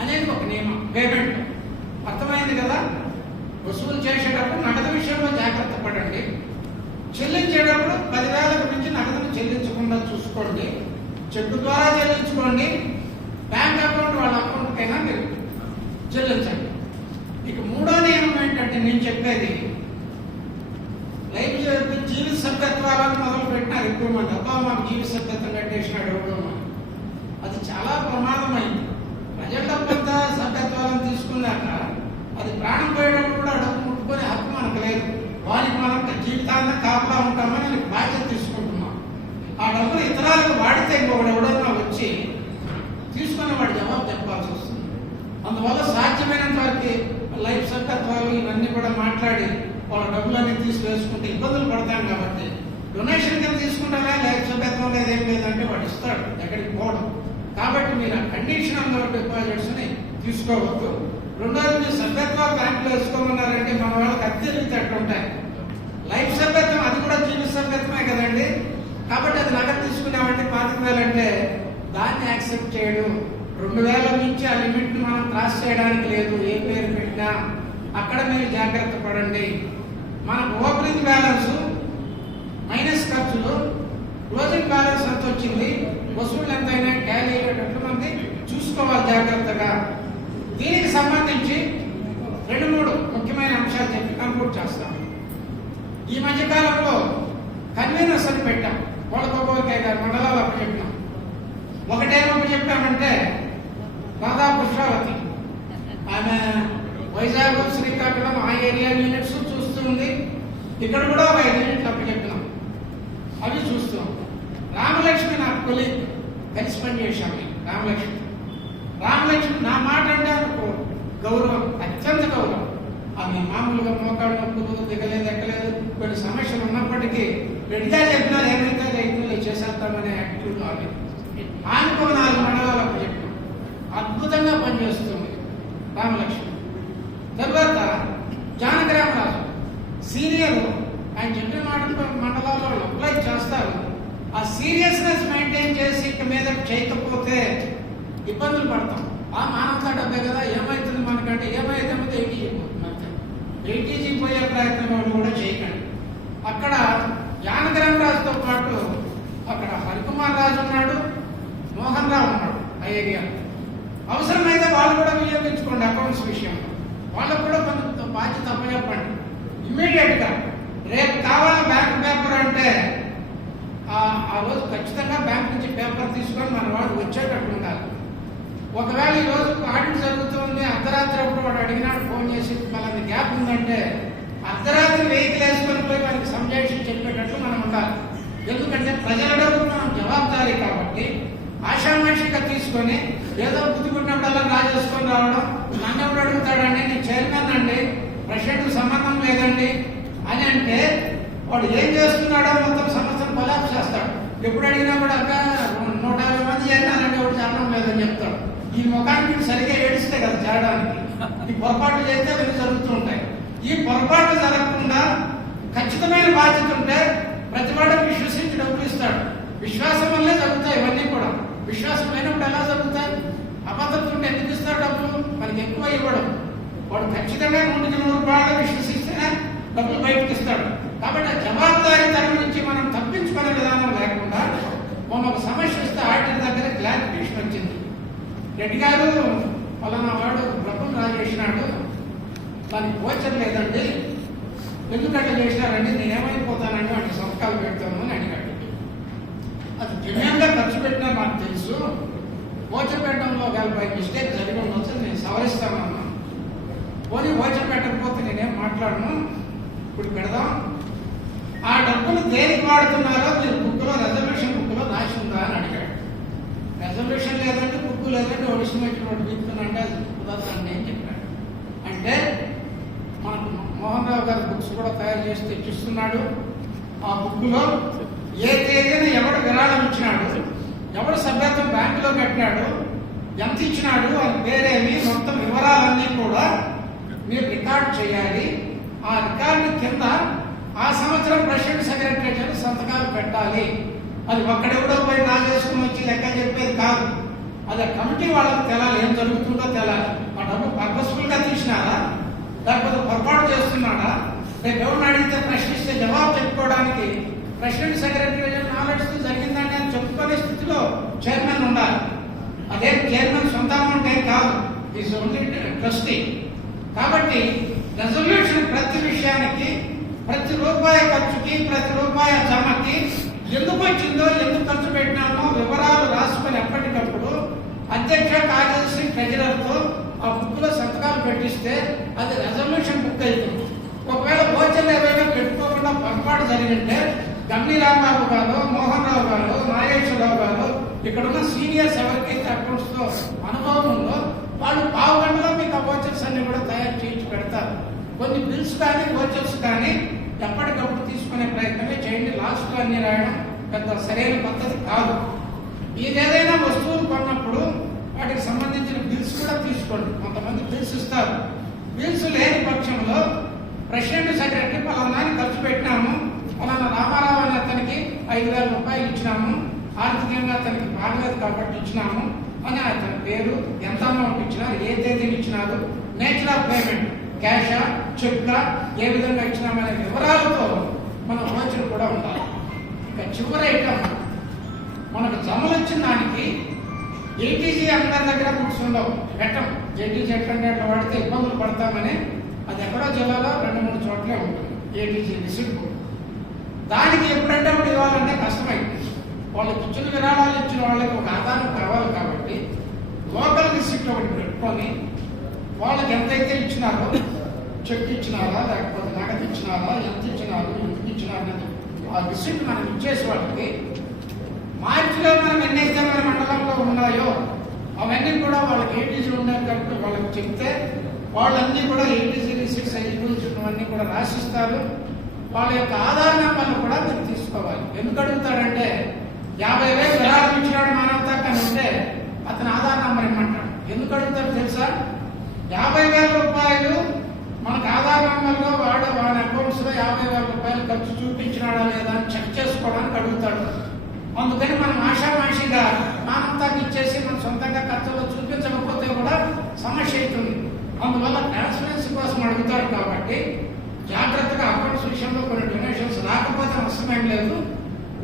అనేది ఒక నియమం. పేమెంట్ అర్థమైంది కదా. వసూలు చేసేటప్పుడు నగదు విషయంలో జాగ్రత్త పడండి. చెల్లించేటప్పుడు 10,000కు మించి నగదును చెల్లించకుండా చూసుకోండి. చెక్కు ద్వారా చెల్లించుకోండి, బ్యాంక్ అకౌంట్ వాళ్ళ అకౌంట్ కైనా మీరు చెల్లించండి. ఇక మూడో నియమం ఏంటంటే నేను చెప్పేది లైఫ్ జీవిత సభ్యత్వాలను మొదలు పెట్టినారు ఎక్కువ మంది. అబ్బా మాకు జీవిత సభ్యత్వం కట్టేసినాడు ఎవడో. అది చాలా ప్రమాదమైంది. ప్రజల డబ్బంతా సభ్యత్వాలను తీసుకున్నాక అది ప్రాణం పోయేటప్పుడు కూడా డబ్బు ముట్టుకునే హక్కు మనకు లేదు. వారికి మనం జీవితాంతం కాపలా ఉంటామని బాధ్యత తీసుకుంటున్నాం. ఆ డబ్బులు ఇతరాలకు వాడితే ఎవడన్నా వచ్చి తీసుకుని వాడు జవాబు చెప్పాల్సి వస్తుంది. అందువల్ల సాధ్యమైనంత వరకు లైఫ్ సభ్యత్వాలు ఇవన్నీ కూడా మాట్లాడి వాళ్ళ డబ్బులన్నీ తీసుకువేసుకుంటే ఇబ్బందులు పడతాం. కాబట్టి డొనేషన్ కింద తీసుకుంటారా లైఫ్ సభ్యత్వం లేదేం లేదంటే వాడు ఇస్తాడు, ఎక్కడికి పోవడం. కాబట్టి మీరు ఆ కండిషనల్ డిపాజిట్స్ ని తీసుకోవద్దు. రెండోది మీరు సభ్యత్వాలు బ్యాంకులో వేసుకోమన్నారంటే మన వాళ్ళకి అద్దెలు ఉంటాయి. లైఫ్ సభ్యత్వం అది కూడా జీవిత సభ్యత్వమే కదండి. కాబట్టి అది నగదు తీసుకున్నామంటే 25,000 అంటే దాన్ని యాక్సెప్ట్ చేయడు. 2,000 నుంచి ఆ లిమిట్ మనం క్రాస్ చేయడానికి లేదు. ఏ పేరు పెట్టినా అక్కడ మీరు జాగ్రత్త పడండి. మనకు ఓపెనింగ్ బ్యాలెన్స్ మైనస్ ఖర్చులు, క్లోజింగ్ బ్యాలెన్స్ ఎంత వచ్చింది, వసూళ్ళు ఎంత అయినా ట్యాలీ అయ్యేటట్లు మనకి చూసుకోవాలి జాగ్రత్తగా. దీనికి సంబంధించి 2-3 ముఖ్యమైన అంశాలు చెప్పి కంక్లూడ్ చేస్తాం. ఈ మధ్యకాలంలో కన్వీనర్స్ అని పెట్టాం. కోళ్ళకొబ్బరికాయ గారి మండలాలు అప్పచెప్పాం. ఒకటేమో చెప్పామంటే రాధా పుష్పావతి, ఆమె వైజాగ్ శ్రీకాకుళం ఆ ఏరియా యూనిట్స్ చూస్తుంది. ఇక్కడ కూడా ఒక 5 యూనిట్లు అప్పచెప్పినాం, అవి చూస్తున్నాం. రామలక్ష్మి నాకు కొలీగ్, కలిసి పనిచేశాం. రామలక్ష్మి నా మాట అంటే నాకు గౌరవం, అత్యంత గౌరవం. ఆమె మామూలుగా మోకాడు నొప్పులు, దిగలేదు ఎక్కలేదు, కొన్ని సమస్యలు ఉన్నప్పటికీ రెడ్డిగా చెప్పినా ఏమైతే రైతులు చేసేస్తామనే యాక్టివ్లో ఆమెకు 4 మండలాలు అప్పచెప్పాం. అద్భుతంగా పనిచేస్తుంది రామలక్ష్మి. తర్వాత జానగ్రామరాజు సీనియర్, ఆయన చెప్పిన మండలాల్లో అప్లై చేస్తారు. ఆ సీరియస్నెస్ మెయింటైన్ చేసి ఇక మీద చేయకపోతే ఇబ్బందులు పడతాం. ఆ మానవతా డబ్బే కదా, ఏమవుతుంది మనకంటే ఏమైతే 80 పోతుంది. 80 పోయే ప్రయత్నం కూడా చేయకండి. అక్కడ జానగ్రామరాజుతో పాటు అక్కడ హరికుమార్ రాజు ఉన్నాడు, మోహన్ రావు ఉన్నాడు. ఆ ఏరియా అవసరమైతే వాళ్ళు కూడా వినియోగించుకోండి. అకౌంట్స్ విషయంలో వాళ్ళకు కూడా కొంచెం బాధ్యత అప్పచెప్పండి. ఇమ్మీడియట్ గా రేపు కావాలి బ్యాంక్ పేపర్ అంటే ఆ రోజు ఖచ్చితంగా బ్యాంక్ నుంచి పేపర్ తీసుకొని మన వాడు వచ్చేటట్టు ఉండాలి. ఒకవేళ ఈ రోజు ఆడిట్ జరుగుతుంది, అర్ధరాత్రి అప్పుడు వాడు అడిగినాడు ఫోన్ చేసి మనది గ్యాప్ ఉందంటే అర్ధరాత్రి వెహికల్ వేసుకొని పోయి మనకి సంజాయిషి చెప్పేటట్లు మనం ఉండాలి. ఎందుకంటే ప్రజల డబ్బు మనం జవాబుదారీ కాబట్టి ఆషామాషిగా తీసుకొని ఏదో బుద్ధి పుట్టినప్పుడల్లా రాజేసుకొని రావడం. నన్ను ఎవడు అడుగుతాడండి, నేను చైర్మన్ అండి, ప్రెసిడెంట్ సంబంధం లేదండి అని అంటే వాడు ఏం చేస్తున్నాడో మొత్తం సంవత్సరం కొలాప్స్ చేస్తాడు. ఎప్పుడు అడిగినా కూడా అక్క 150 మంది చేరినారంటే ఒకటి చేరడం లేదని చెప్తాడు. ఈ ముఖానికి సరిగ్గా ఏడిస్తే కదా చేరడానికి. ఈ పొరపాట్లు చేస్తే అవి జరుగుతూ ఉంటాయి. ఈ పొరపాట్లు జరగకుండా ఖచ్చితమైన బాధ్యత ఉంటే ప్రతి వాడు విశ్వసించి డబ్బులు ఇస్తాడు. విశ్వాసం వల్లే జరుగుతాయి ఇవన్నీ కూడా. విశ్వాసం లేనప్పుడు ఎలా జరుగుతాయి? అబద్ధం ఉంటే ఎందుకు ఇస్తాడు డబ్బులు? మనకి ఎక్కువ ఇవ్వడం. వాడు ఖచ్చితంగా 100% విశ్వసిస్తేనే డబ్బులు బయటకు ఇస్తాడు. కాబట్టి ఆ జవాబుదారీతనం నుంచి మనం తప్పించుకునే విధానం లేకుండా మొన్న ఒక సమస్య వస్తే ఆడిటర్ దగ్గర క్లారిఫికేషన్ వచ్చింది. రెడ్డి గారు పలానా వాడు డబ్బులు డ్రా చేసినాడు, దానికి గోచరం లేదండి, ఎందుకంటే చేసినారండి, నేనేమైపోతానండి వాటి సంతకాలు పెడతాను అని అడిగాడు. అది జన్యంగా ఖర్చు పెట్టినా నాకు తెలుసు, గోచర్ పెట్టడంలో బై మిస్టేక్ జరిగి ఉండొచ్చు, నేను సవరిస్తానన్నా. పోనీ గోచర్ పెట్టకపోతే నేనేం మాట్లాడను, ఇప్పుడు పెడదాం. ఆ డబ్బులు దేనికి వాడుతున్నారో మీరు బుక్లో రెజల్యూషన్ బుక్లో రాసి ఉందా అని అడిగాడు. రెజల్యూషన్ లేదంటే బుక్ లేదంటే ఒడిసినటువంటి వీక్తుందంటే అది కుదరదండి అని చెప్పాడు. అంటే మనకు మోహన్ రావు గారి బుక్స్ కూడా తయారు చేసి తెచ్చిస్తున్నాడు. ఆ బుక్లో ఏ తేదీన ఎవడు విరాళం ఇచ్చినాడు, ఎవడు సభ్యత్వం బ్యాంకులో కట్టినాడు, ఎంత ఇచ్చినాడు, అని పేరేమి, మొత్తం వివరాలన్నీ కూడా మీరు రికార్డు చేయాలి. ఆ రికార్డు కింద ఆ సంవత్సరం ప్రెసిడెంట్ సెక్రటరీ సంతకాలు పెట్టాలి. అది ఒక్కడెవడో పోయి నా చేసుకుని వచ్చి లెక్క చెప్పేది కాదు. అది కమిటీ వాళ్ళకి తెలాలి, ఏం జరుగుతుందో తెలాలి. ఆ డబ్బు పర్పస్ఫుల్ గా తీసినారా, లేకపోతే పొరపాటు చేస్తున్నాడా, రేపు ఎవరిని అడిగితే ప్రశ్నిస్తే జవాబు చెప్పుకోవడానికి ప్రెసిడెంట్ సెక్రటరీ నాలెడ్జ్ జరిగిందండి అని చెప్పుకునే స్థితిలో చైర్మన్ ఉండాలి. అదే చైర్మన్ సొంత అమౌంట్ ఏం కాదు, ఈజ్ ఓన్లీ ట్రస్టీ. కాబట్టి రెజల్యూషన్ ప్రతి విషయానికి, ప్రతి రూపాయి ఖర్చుకి, ప్రతి రూపాయి జమకి ఎందుకు వచ్చిందో, ఎందుకు ఖర్చు పెట్టినామో వివరాలు రాసుకొని ఎప్పటికప్పుడు అధ్యక్ష, కార్యదర్శి, ట్రెజరర్తో ఆ బుక్ లో సంతకాలు పెట్టిస్తే అది రెజల్యూషన్ బుక్ అవుతుంది. ఒకవేళ గోచర్లు ఏవైనా పెట్టుకోకుండా పొరపాటు జరిగింటే గమ్ని రాంబాబు గారు, మోహన్ రావు గారు, నాగేశ్వరరావు గారు, ఇక్కడ ఉన్న సీనియర్స్ ఎవరికైతే అకౌంట్స్ తో అనుభవం ఉందో వాళ్ళు పావు గంటలో మీకు ఆ గోచర్స్ అన్ని కూడా తయారు చేయించి పెడతారు. కొన్ని బిల్స్ కానీ గోచర్స్ కానీ ఎప్పటికప్పుడు తీసుకునే ప్రయత్నమే చేయండి. లాస్ట్ లో అన్ని రాయడం పెద్ద సరైన పద్ధతి కాదు. ఏదైనా వస్తువులు కొన్నప్పుడు వాటికి సంబంధించిన బిల్స్ కూడా తీసుకోండి. కొంతమంది బిల్స్ ఇస్తారు. బిల్స్ లేని పక్షంలో ప్రెసిడెంట్ సెక్రటరీ పలానాన్ని ఖర్చు పెట్టినాము, పలానా రామారావు అనే అతనికి 5,000 రూపాయలు ఇచ్చినాము, ఆర్థికంగా అతనికి బాగలేదు కాబట్టి ఇచ్చినాము అని అతని పేరు, ఎంత అమౌంట్ ఇచ్చినారు, ఏ తేదీని ఇచ్చినారు, నేచర్ ఆఫ్ పేమెంట్, క్యాషా, చెక్గా, ఏ విధంగా ఇచ్చినామనే వివరాలతో మన వోచర్ కూడా ఉండాలి. ఇక చివరి ఐటమ్, మనకు జమలు వచ్చిన దానికి ఏటీజీ అందరి దగ్గర బుక్స్ ఉండవు, పెట్టం. ఏటీజీ ఎట్లంటే అట్లా వాడితే ఇబ్బందులు పడతామని అది ఎక్కడో జిల్లాలో 2-3 చోట్లే ఉంటుంది ఏటీజీ రిసిప్ట్ బుక్. దానికి ఎప్పుడంటే అప్పుడు ఇవ్వాలంటే కష్టమైంది. వాళ్ళకి ఇచ్చిన విరాళాలు ఇచ్చిన వాళ్ళకి ఒక ఆధారం కావాలి కాబట్టి లోకల్ రిసిప్ట్ ఒకటి పెట్టుకొని వాళ్ళకి ఎంతైతే ఇచ్చినారో, చెక్ ఇచ్చినారా లేకపోతే నగదు ఇచ్చినారా, ఎంత ఇచ్చినారు, ఎందుకు ఇచ్చినారు, ఆ రిసిప్ట్ మనం ఇచ్చేసి వాళ్ళకి మార్చిలో మనం ఎన్నైతే మన మండలంలో ఉన్నాయో అవన్నీ కూడా వాళ్ళకి ఏటీజీ ఉన్నాయి కాబట్టి వాళ్ళకి చెప్తే వాళ్ళన్నీ కూడా ఏటీజీ రిసిప్ట్స్ అన్నీ కూడా రాసిస్తారు. వాళ్ళ యొక్క ఆధార్ నెంబర్లు కూడా మీరు తీసుకోవాలి. ఎందుకు అడుగుతాడంటే 50,000 విరాళం ఇచ్చినాడు మానవతా కానీ ఉంటే అతని ఆధార్ నెంబర్ ఇమ్మంటాడు. ఎందుకు అడుగుతాడు తెలుసా? 50,000 రూపాయలు మనకు ఆధార్ నెంబర్లో వాడి అకౌంట్స్ లో 50,000 రూపాయలు ఖర్చు చూపించినాడా లేదా అని చెక్ చేసుకోవడానికి అడుగుతాడు. అందుకని మనం ఆషామాషిగా మానవతాకి ఇచ్చేసి మన సొంతంగా ఖర్చులో చూపించకపోతే కూడా సమస్య అవుతుంది. అందువల్ల ట్రాన్స్పరెన్సీ కోసం అడుగుతాడు. కాబట్టి జాగ్రత్తగా అకౌంట్స్ విషయంలో కొన్ని డొనేషన్స్ రాకపోతే నష్టమేం లేదు.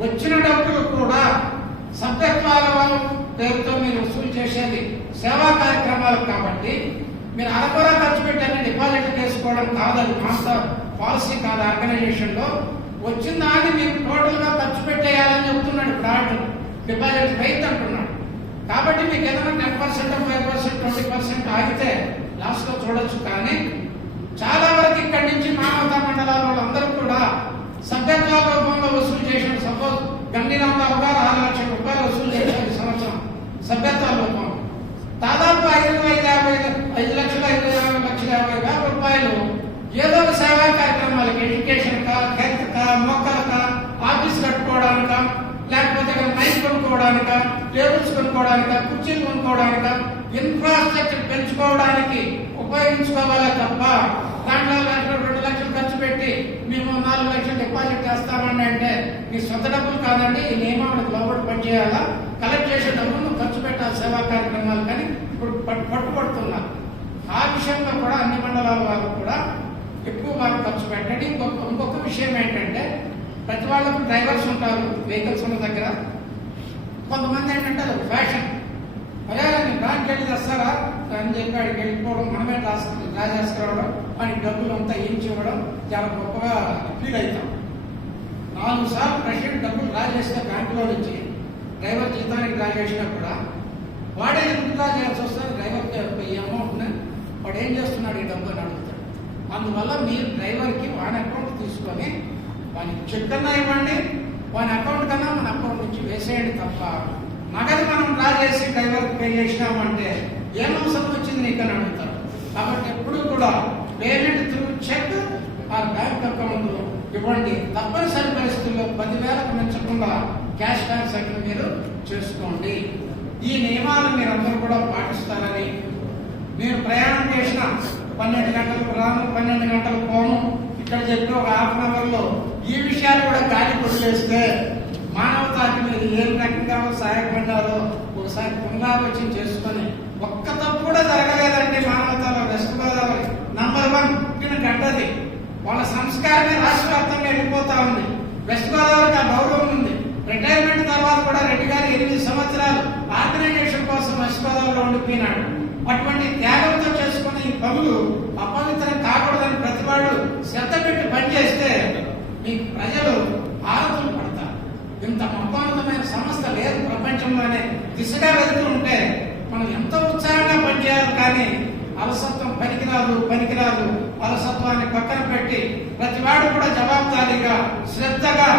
వచ్చిన డబ్బులు కూడా సభ్యత్వాల పేరుతో మీరు వసూలు చేసేది సేవా కార్యక్రమాలు కాబట్టి మీరు అరకొర ఖర్చు పెట్టారని డిపాజిట్ చేసుకోవడం కాదు. అది మాస్త పాలసీ కాదు. ఆర్గనైజేషన్ లో వచ్చిన దాన్ని మీరు టోటల్ గా ఖర్చు పెట్టేయాలని చెప్తున్నాడు. ఇప్పుడు డిపాజిట్ రైతు అంటున్నాడు. కాబట్టి మీకు ఏదైనా 10%, 5%, 20% ఆగితే లాస్ట్ లో చూడొచ్చు. కానీ చాలా వరకు ఇక్కడి నుంచి మానవతా మండలాల వాళ్ళందరూ కూడా సభ్యత్వాల రూపంలో వసూలు చేసిన, సపోజ్ గండిరామరావు గారు 6 లక్షల రూపాయలు వసూలు చేశారు ఈ సంవత్సరం సభ్యత్వాల రూపంలో. దాదాపు 5,50,000 రూపాయలు ఏదో కొనుక్కోవడానిక, టేబుల్స్ కొనుక్కోవడానిక, కుర్చీలు కొనుక్కోవడానిక, ఇన్ఫ్రాస్ట్రక్చర్ పెంచుకోవడానికి ఉపయోగించుకోవాలా తప్ప దాంట్లో 2 లక్షలు ఖర్చు పెట్టి మేము 4 లక్షలు డిపాజిట్ చేస్తామని అంటే మీ సొంత డబ్బులు కాదండి, ఈ నియమాలకు లోబడి పనిచేయాలా, కలెక్ట్ చేసే డబ్బులు ఖర్చు పెట్టాలి సేవా కార్యక్రమాలు. కానీ ఇప్పుడు పట్టుబడుతున్నారు. ఆ విషయంలో కూడా అన్ని మండలాల వాళ్ళు కూడా ఎక్కువ బాగా ఖర్చు పెట్టండి. ఇంకొక విషయం ఏంటంటే ప్రతి వాళ్ళకు డ్రైవర్స్ ఉంటారు వెహికల్స్ ఉన్న దగ్గర. కొంతమంది ఏంటంటే అది ఫ్యాషన్, అరే నేను బ్యాంక్కి వెళ్ళి తెస్తారా అని చెప్పి అక్కడికి వెళ్ళిపోవడం, మనమే డ్రా చేసుకురావడం, మనకి డబ్బులు అంతా ఏం ఇవ్వడం చాలా గొప్పగా ఫీల్ అవుతాం. 4 సార్లు ప్రెసిడెంట్ డబ్బులు డ్రా చేస్తే బ్యాంకులో నుంచి డ్రైవర్ జీతానికి డ్రా చేసినా కూడా వాడే ఎందుకు డ్రా చేయాల్సి వస్తుంది? డ్రైవర్కి ఈ అమౌంట్ని వాడు ఏం చేస్తున్నాడు ఈ డబ్బు అని అడుగుతాడు. అందువల్ల మీరు డ్రైవర్కి వాడి అకౌంట్ తీసుకొని వానికి చెక్ కన్నా ఇవ్వండి, వాని అకౌంట్ కన్నా మన అకౌంట్ నుంచి వేసేయండి తప్ప నగదు మనం డ్రా చేసి డ్రైవర్కి పే చేసినామంటే ఏం అవసరం వచ్చింది నీకు అని అడుగుతారు. కాబట్టి ఎప్పుడు కూడా payment through cheque or bank account ఇవ్వండి. తప్పనిసరి పరిస్థితుల్లో 10,000కు మించకుండా క్యాష్ ట్రాన్సాక్షన్ మీరు చేసుకోండి. ఈ నియమాలు మీరందరూ కూడా పాటిస్తారని, నేను ప్రయాణం చేసిన 12 గంటలకు రాను, 12 గంటలకు పోను, ఇక్కడ చెప్పి ఒక ½ అవర్లో ఈ విషయాలు కూడా గాలి కొదిలేస్తే మానవతాకి మీరు ఏ రకంగా సహాయపడ్డారో ఒకసారి పునరాలోచన చేసుకొని, ఒక్క తప్పు కూడా జరగలేదండి మానవతలో. వెస్ట్ గోదావరి నంబర్ 1 గడ్డది. వాళ్ళ సంస్కారమే రాష్ట్ర వ్యాప్తంగా వెళ్ళిపోతా ఉంది. వెస్ట్ గోదావరికి ఆ గౌరవం ఉంది. రిటైర్మెంట్ తర్వాత కూడా రెడ్డి గారు 8 సంవత్సరాలు ఆర్గనైజేషన్ కోసం వెస్ట్ గోదావరిలో ఉండిపోయినాడు. అటువంటి త్యాగంతో చేసుకునే ఈ పనులు అపవిత్రం కాకూడదని ప్రతివాడు శ్రద్ధ పెట్టి పనిచేస్తే మీకు ప్రజలు ఆలోచన పడతారు. ఇంత మహోన్నతమైన సంస్థ లేదు ప్రపంచంలోనే దిశగా వెళ్తూ ఉంటే మనం ఎంతో ఉత్సాహంగా పనిచేయాలి. కానీ అలసత్వం పనికిరాదు. అలసత్వాన్ని పక్కన పెట్టి ప్రతివాడు కూడా జవాబుదారీగా శ్రద్ధగా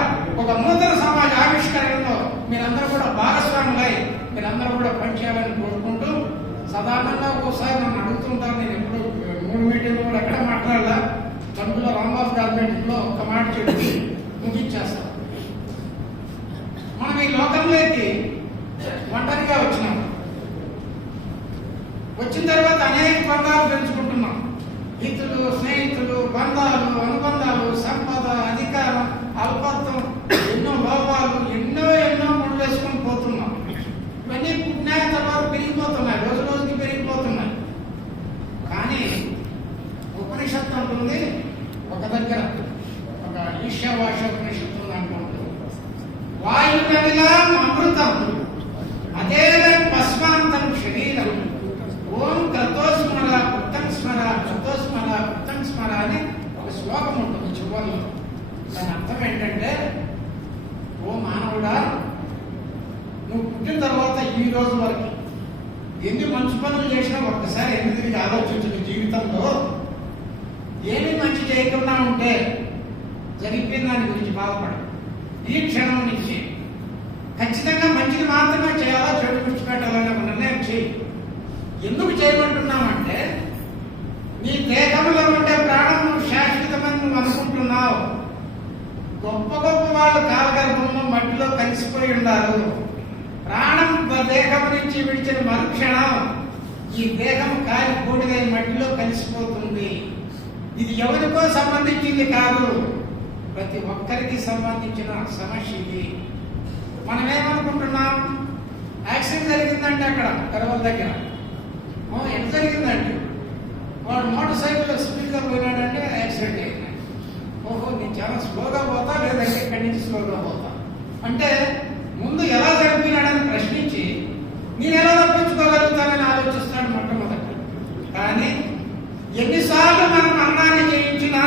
ఒక నూతన సమాజ ఆవిష్కరణలో మీరందరూ కూడా భాగస్వాములై మీరందరూ కూడా పనిచేయాలని కోరుకుంటూ, సాధారణంగా ఒకసారి నన్ను అడుగుతుంటాను, నేను ఎప్పుడు 3 మీటింగ్లు కూడా ఎక్కడ మాట్లాడాలా, అందులో రాంబాబు గవర్నమెంట్లో ఒక్క మాట చెప్పి ముగించేస్తాం. మనం ఈ లోకంలోకి ఒంటరిగా వచ్చినాం. వచ్చిన తర్వాత అనేక బంధాలు పెంచుకుంటున్నాం. మిత్రులు, స్నేహితులు, బంధాలు, అనుబంధాలు, సంపద, అధికారం, అల్పత్వం, ఎన్నో లోపాలు, ఎన్నో ముళ్ళు వేసుకొని పోతున్నాం. ఇవన్నీ పుట్టిన తర్వాత పెరిగిపోతున్నాయి, రోజుకి పెరిగిపోతున్నాయి. కానీ ఉపనిషత్తు అంటుంది ఒక దగ్గర, ఒక ఈశావాస్య ఉపనిషత్తు అంటుంది, వాయుగనిలం అమృతం అదేదం పస్మాంతం శరీరం ఓం క్రతోస్మర ఉత్తం స్మర క్రతోస్మర ఉత్తం స్మర అని ఒక శ్లోకం ఉంటుంది చివరిలో. దాని అర్థం ఏంటంటే, ఓ మానవుడా, నువ్వు పుట్టిన తర్వాత ఈ రోజు వరకు ఎన్ని మంచి పనులు చేసినా ఒక్కసారి తిరిగి ఆలోచించిన జీవితంలో ఏమి మంచి చేయకుండా ఉంటే జరిగిపోయిన దాని గురించి బాధపడ. ఈ క్షణం నుంచి ఖచ్చితంగా మంచిది మాత్రమే చేయాలా, చెడు విడిచిపెట్టాలని ఒక నిర్ణయం చేయి. ఎందుకు చేయమంటున్నామంటే, నీ దేహంలో ఉండే ప్రాణం శాశ్వతమని నువ్వు అనుకుంటున్నావు. గొప్ప వాళ్ళు కాలగర్భంలో మట్టిలో కలిసిపోయి ఉన్నారు. ప్రాణం దేహం నుంచి విడిచిన మరుక్షణం ఈ దేహం కాలి బూడిదై మట్టిలో కలిసిపోతుంది. ఇది ఎవరికో సంబంధించింది కాదు, ప్రతి ఒక్కరికి సంబంధించిన సమస్య ఇది. మనం ఏమనుకుంటున్నాం, యాక్సిడెంట్ జరిగిందంటే అక్కడ కరవల దగ్గర ఎంత జరిగిందంటే, వాడు మోటార్ సైకిల్ స్పీడ్గా పోయినాడంటే యాక్సిడెంట్ అయింది. ఓహో, నేను చాలా స్లోగా పోతా, లేదంటే ఇక్కడి నుంచి స్లోగా పోతా అంటే ముందు ఎలా జరిపినాడని ప్రశ్నించి నేను ఎలా తప్పించుకోగలుగుతానని ఆలోచిస్తాడు మొట్టమొదట. కానీ ఎన్నిసార్లు మనం అన్నాన్ని చేయించినా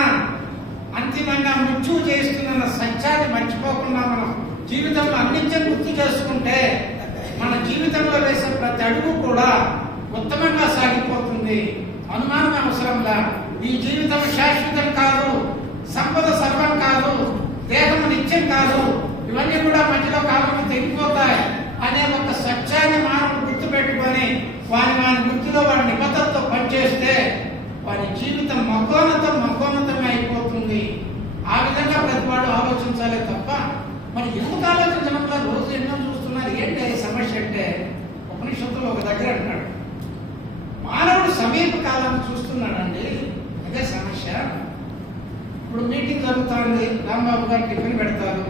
అంతిమంగా మృత్యువు చేస్తున్న సత్యాన్ని మర్చిపోకుండా మనం జీవితంలో అన్నింటిని గుర్తు చేసుకుంటే మన జీవితంలో వేసే ప్రతి అడుగు కూడా ఉత్తమంగా సాగిపోతుంది. అనుమానం అవసరంలా. ఈ జీవితం శాశ్వతం కాదు, సంపద సర్వం కాదు, దేహము నిత్యం కాదు, ఇవన్నీ కూడా మధ్యలో కాలంలో తెగిపోతాయి అనే ఒక సత్యాన్ని మానవుడు గుర్తుపెట్టుకొని వారి గుర్తులో వారి నిబద్ధతతో పనిచేస్తే వారి జీవితం మహోన్నతమే అయిపోతుంది. ఆ విధంగా ప్రతివాడు ఆలోచించాలే తప్ప మరి ఎందుకు ఆలోచించడంలో రోజు ఎన్నో చూస్తున్నారు, ఏంటి సమస్య అంటే ఉపనిషత్తులో ఒక దగ్గర అంటాడు, మానవుడు సమీప కాలాన్ని చూస్తున్నాడండి, అదే సమస్య. ఇప్పుడు మీటింగ్ జరుగుతుంది, రాంబాబు గారు టిఫిన్ పెడతారు,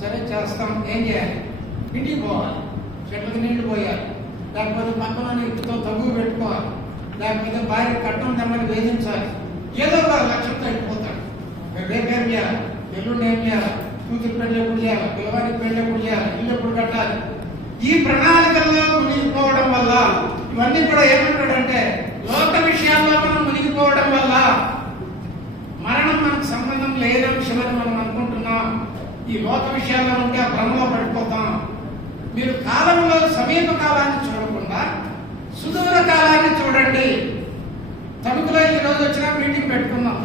సరే చేస్తాం, ఏం చేయాలి? ఇంటికి పోవాలి, చెట్లకు నీళ్లు పోయాలి, లేకపోతే పక్కన ఇంటితో తగ్గు పెట్టుకోవాలి, లేకపోతే భార్య కట్టం తెమ్మని వేధించాలి, ఏదో ఒక లక్ష్యంతో వెళ్ళిపోతాడు. రేపేం చేయాలి, ఎల్లుండి ఏం చేయాలి, కూతురు పెళ్లి ఎప్పుడు చేయాలి, పిల్లవారికి పెళ్లి ఎప్పుడు చేయాలి, ఇల్లు ఎప్పుడు కట్టాలి, ఈ ప్రణాళికల్లో మునిగిపోవడం వల్ల ఇవన్నీ కూడా ఏమంటాడంటే లోక విషయాల్లో మనం మునిగిపోవడం వల్ల మరణం మనకు సంబంధం లేని విషయమని మనం అనుకుంటున్నాం. ఈ లోక విషయాల్లో ఉంటే ఆ భ్రమలో పడిపోతాం. మీరు కాలంలో సమీప కాలాన్ని చూడకుండా సుదూర కాలాన్ని చూడండి. తణుకులో ఈ రోజు వచ్చిన మీటింగ్ పెట్టుకున్నాం,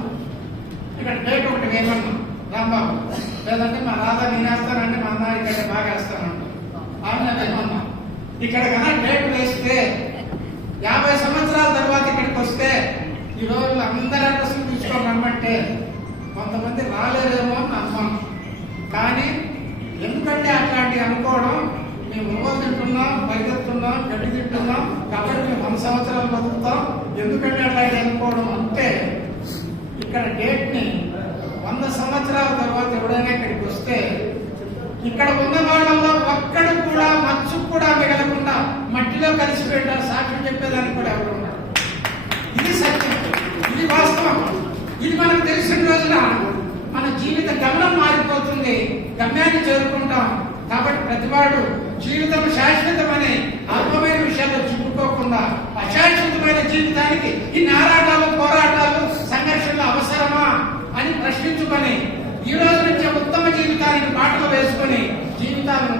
ఇక్కడ డేట్ ఒకటి వేయమన్నాం రాంబాబు, లేదంటే మా రాధా నేనేస్తానంటే మా అన్న ఇక్కడ బాగా వేస్తానంట, ఆమె వేయమన్నాం. ఇక్కడ కన్నా డేట్ వేస్తే 50 సంవత్సరాల తర్వాత ఇక్కడికి వస్తే ఈ రోజు అందరి అడ్రస్లు తీసుకొని రమ్మంటే కొంతమంది రాలేదేమో అని అనుమానం. కానీ ఎందుకంటే అట్లాంటివి అనుకోవడం, మేము ఉవ్వలు తింటున్నాం, పరిగెత్తున్నాం, గడ్డి తింటున్నాం కాబట్టి మేము 100 సంవత్సరాలు బతుకుతాం, ఎందుకంటే అట్లాంటి అనుకోవడం అంటే ఇక్కడ డేట్ ని 100 సంవత్సరాల తర్వాత ఎవడైనా ఇక్కడికి వస్తే ఇక్కడ ఉన్న వాళ్ళలో ఒక్కడు కూడా మచ్చు కూడా మిగలకుండా మట్టిలో కలిసిపోయారు. సాక్ష్యం చెప్పేదానికి కూడా ఎవరు ఉన్నారు. ఇది సత్యం, ఇది వాస్తవం. ఇది మనకు తెలిసిన రోజున మన జీవిత గమనం మారిపోతుంది, గమ్యాన్ని చేరుకుంటాం. కాబట్టి ప్రతివాడు జీవితం శాశ్వతమని అల్పమైన విషయాల్లో చిక్కుకోకుండా అశాశ్వతమైన జీవితానికి ఈ నారాటాలు, పోరాటాలు, సంఘర్షణలు అవసరమా అని ప్రశ్నించుకొని ఈ రోజు నుంచి ఉత్తమ జీవితానికి బాటలు వేసుకొని జీవితాలను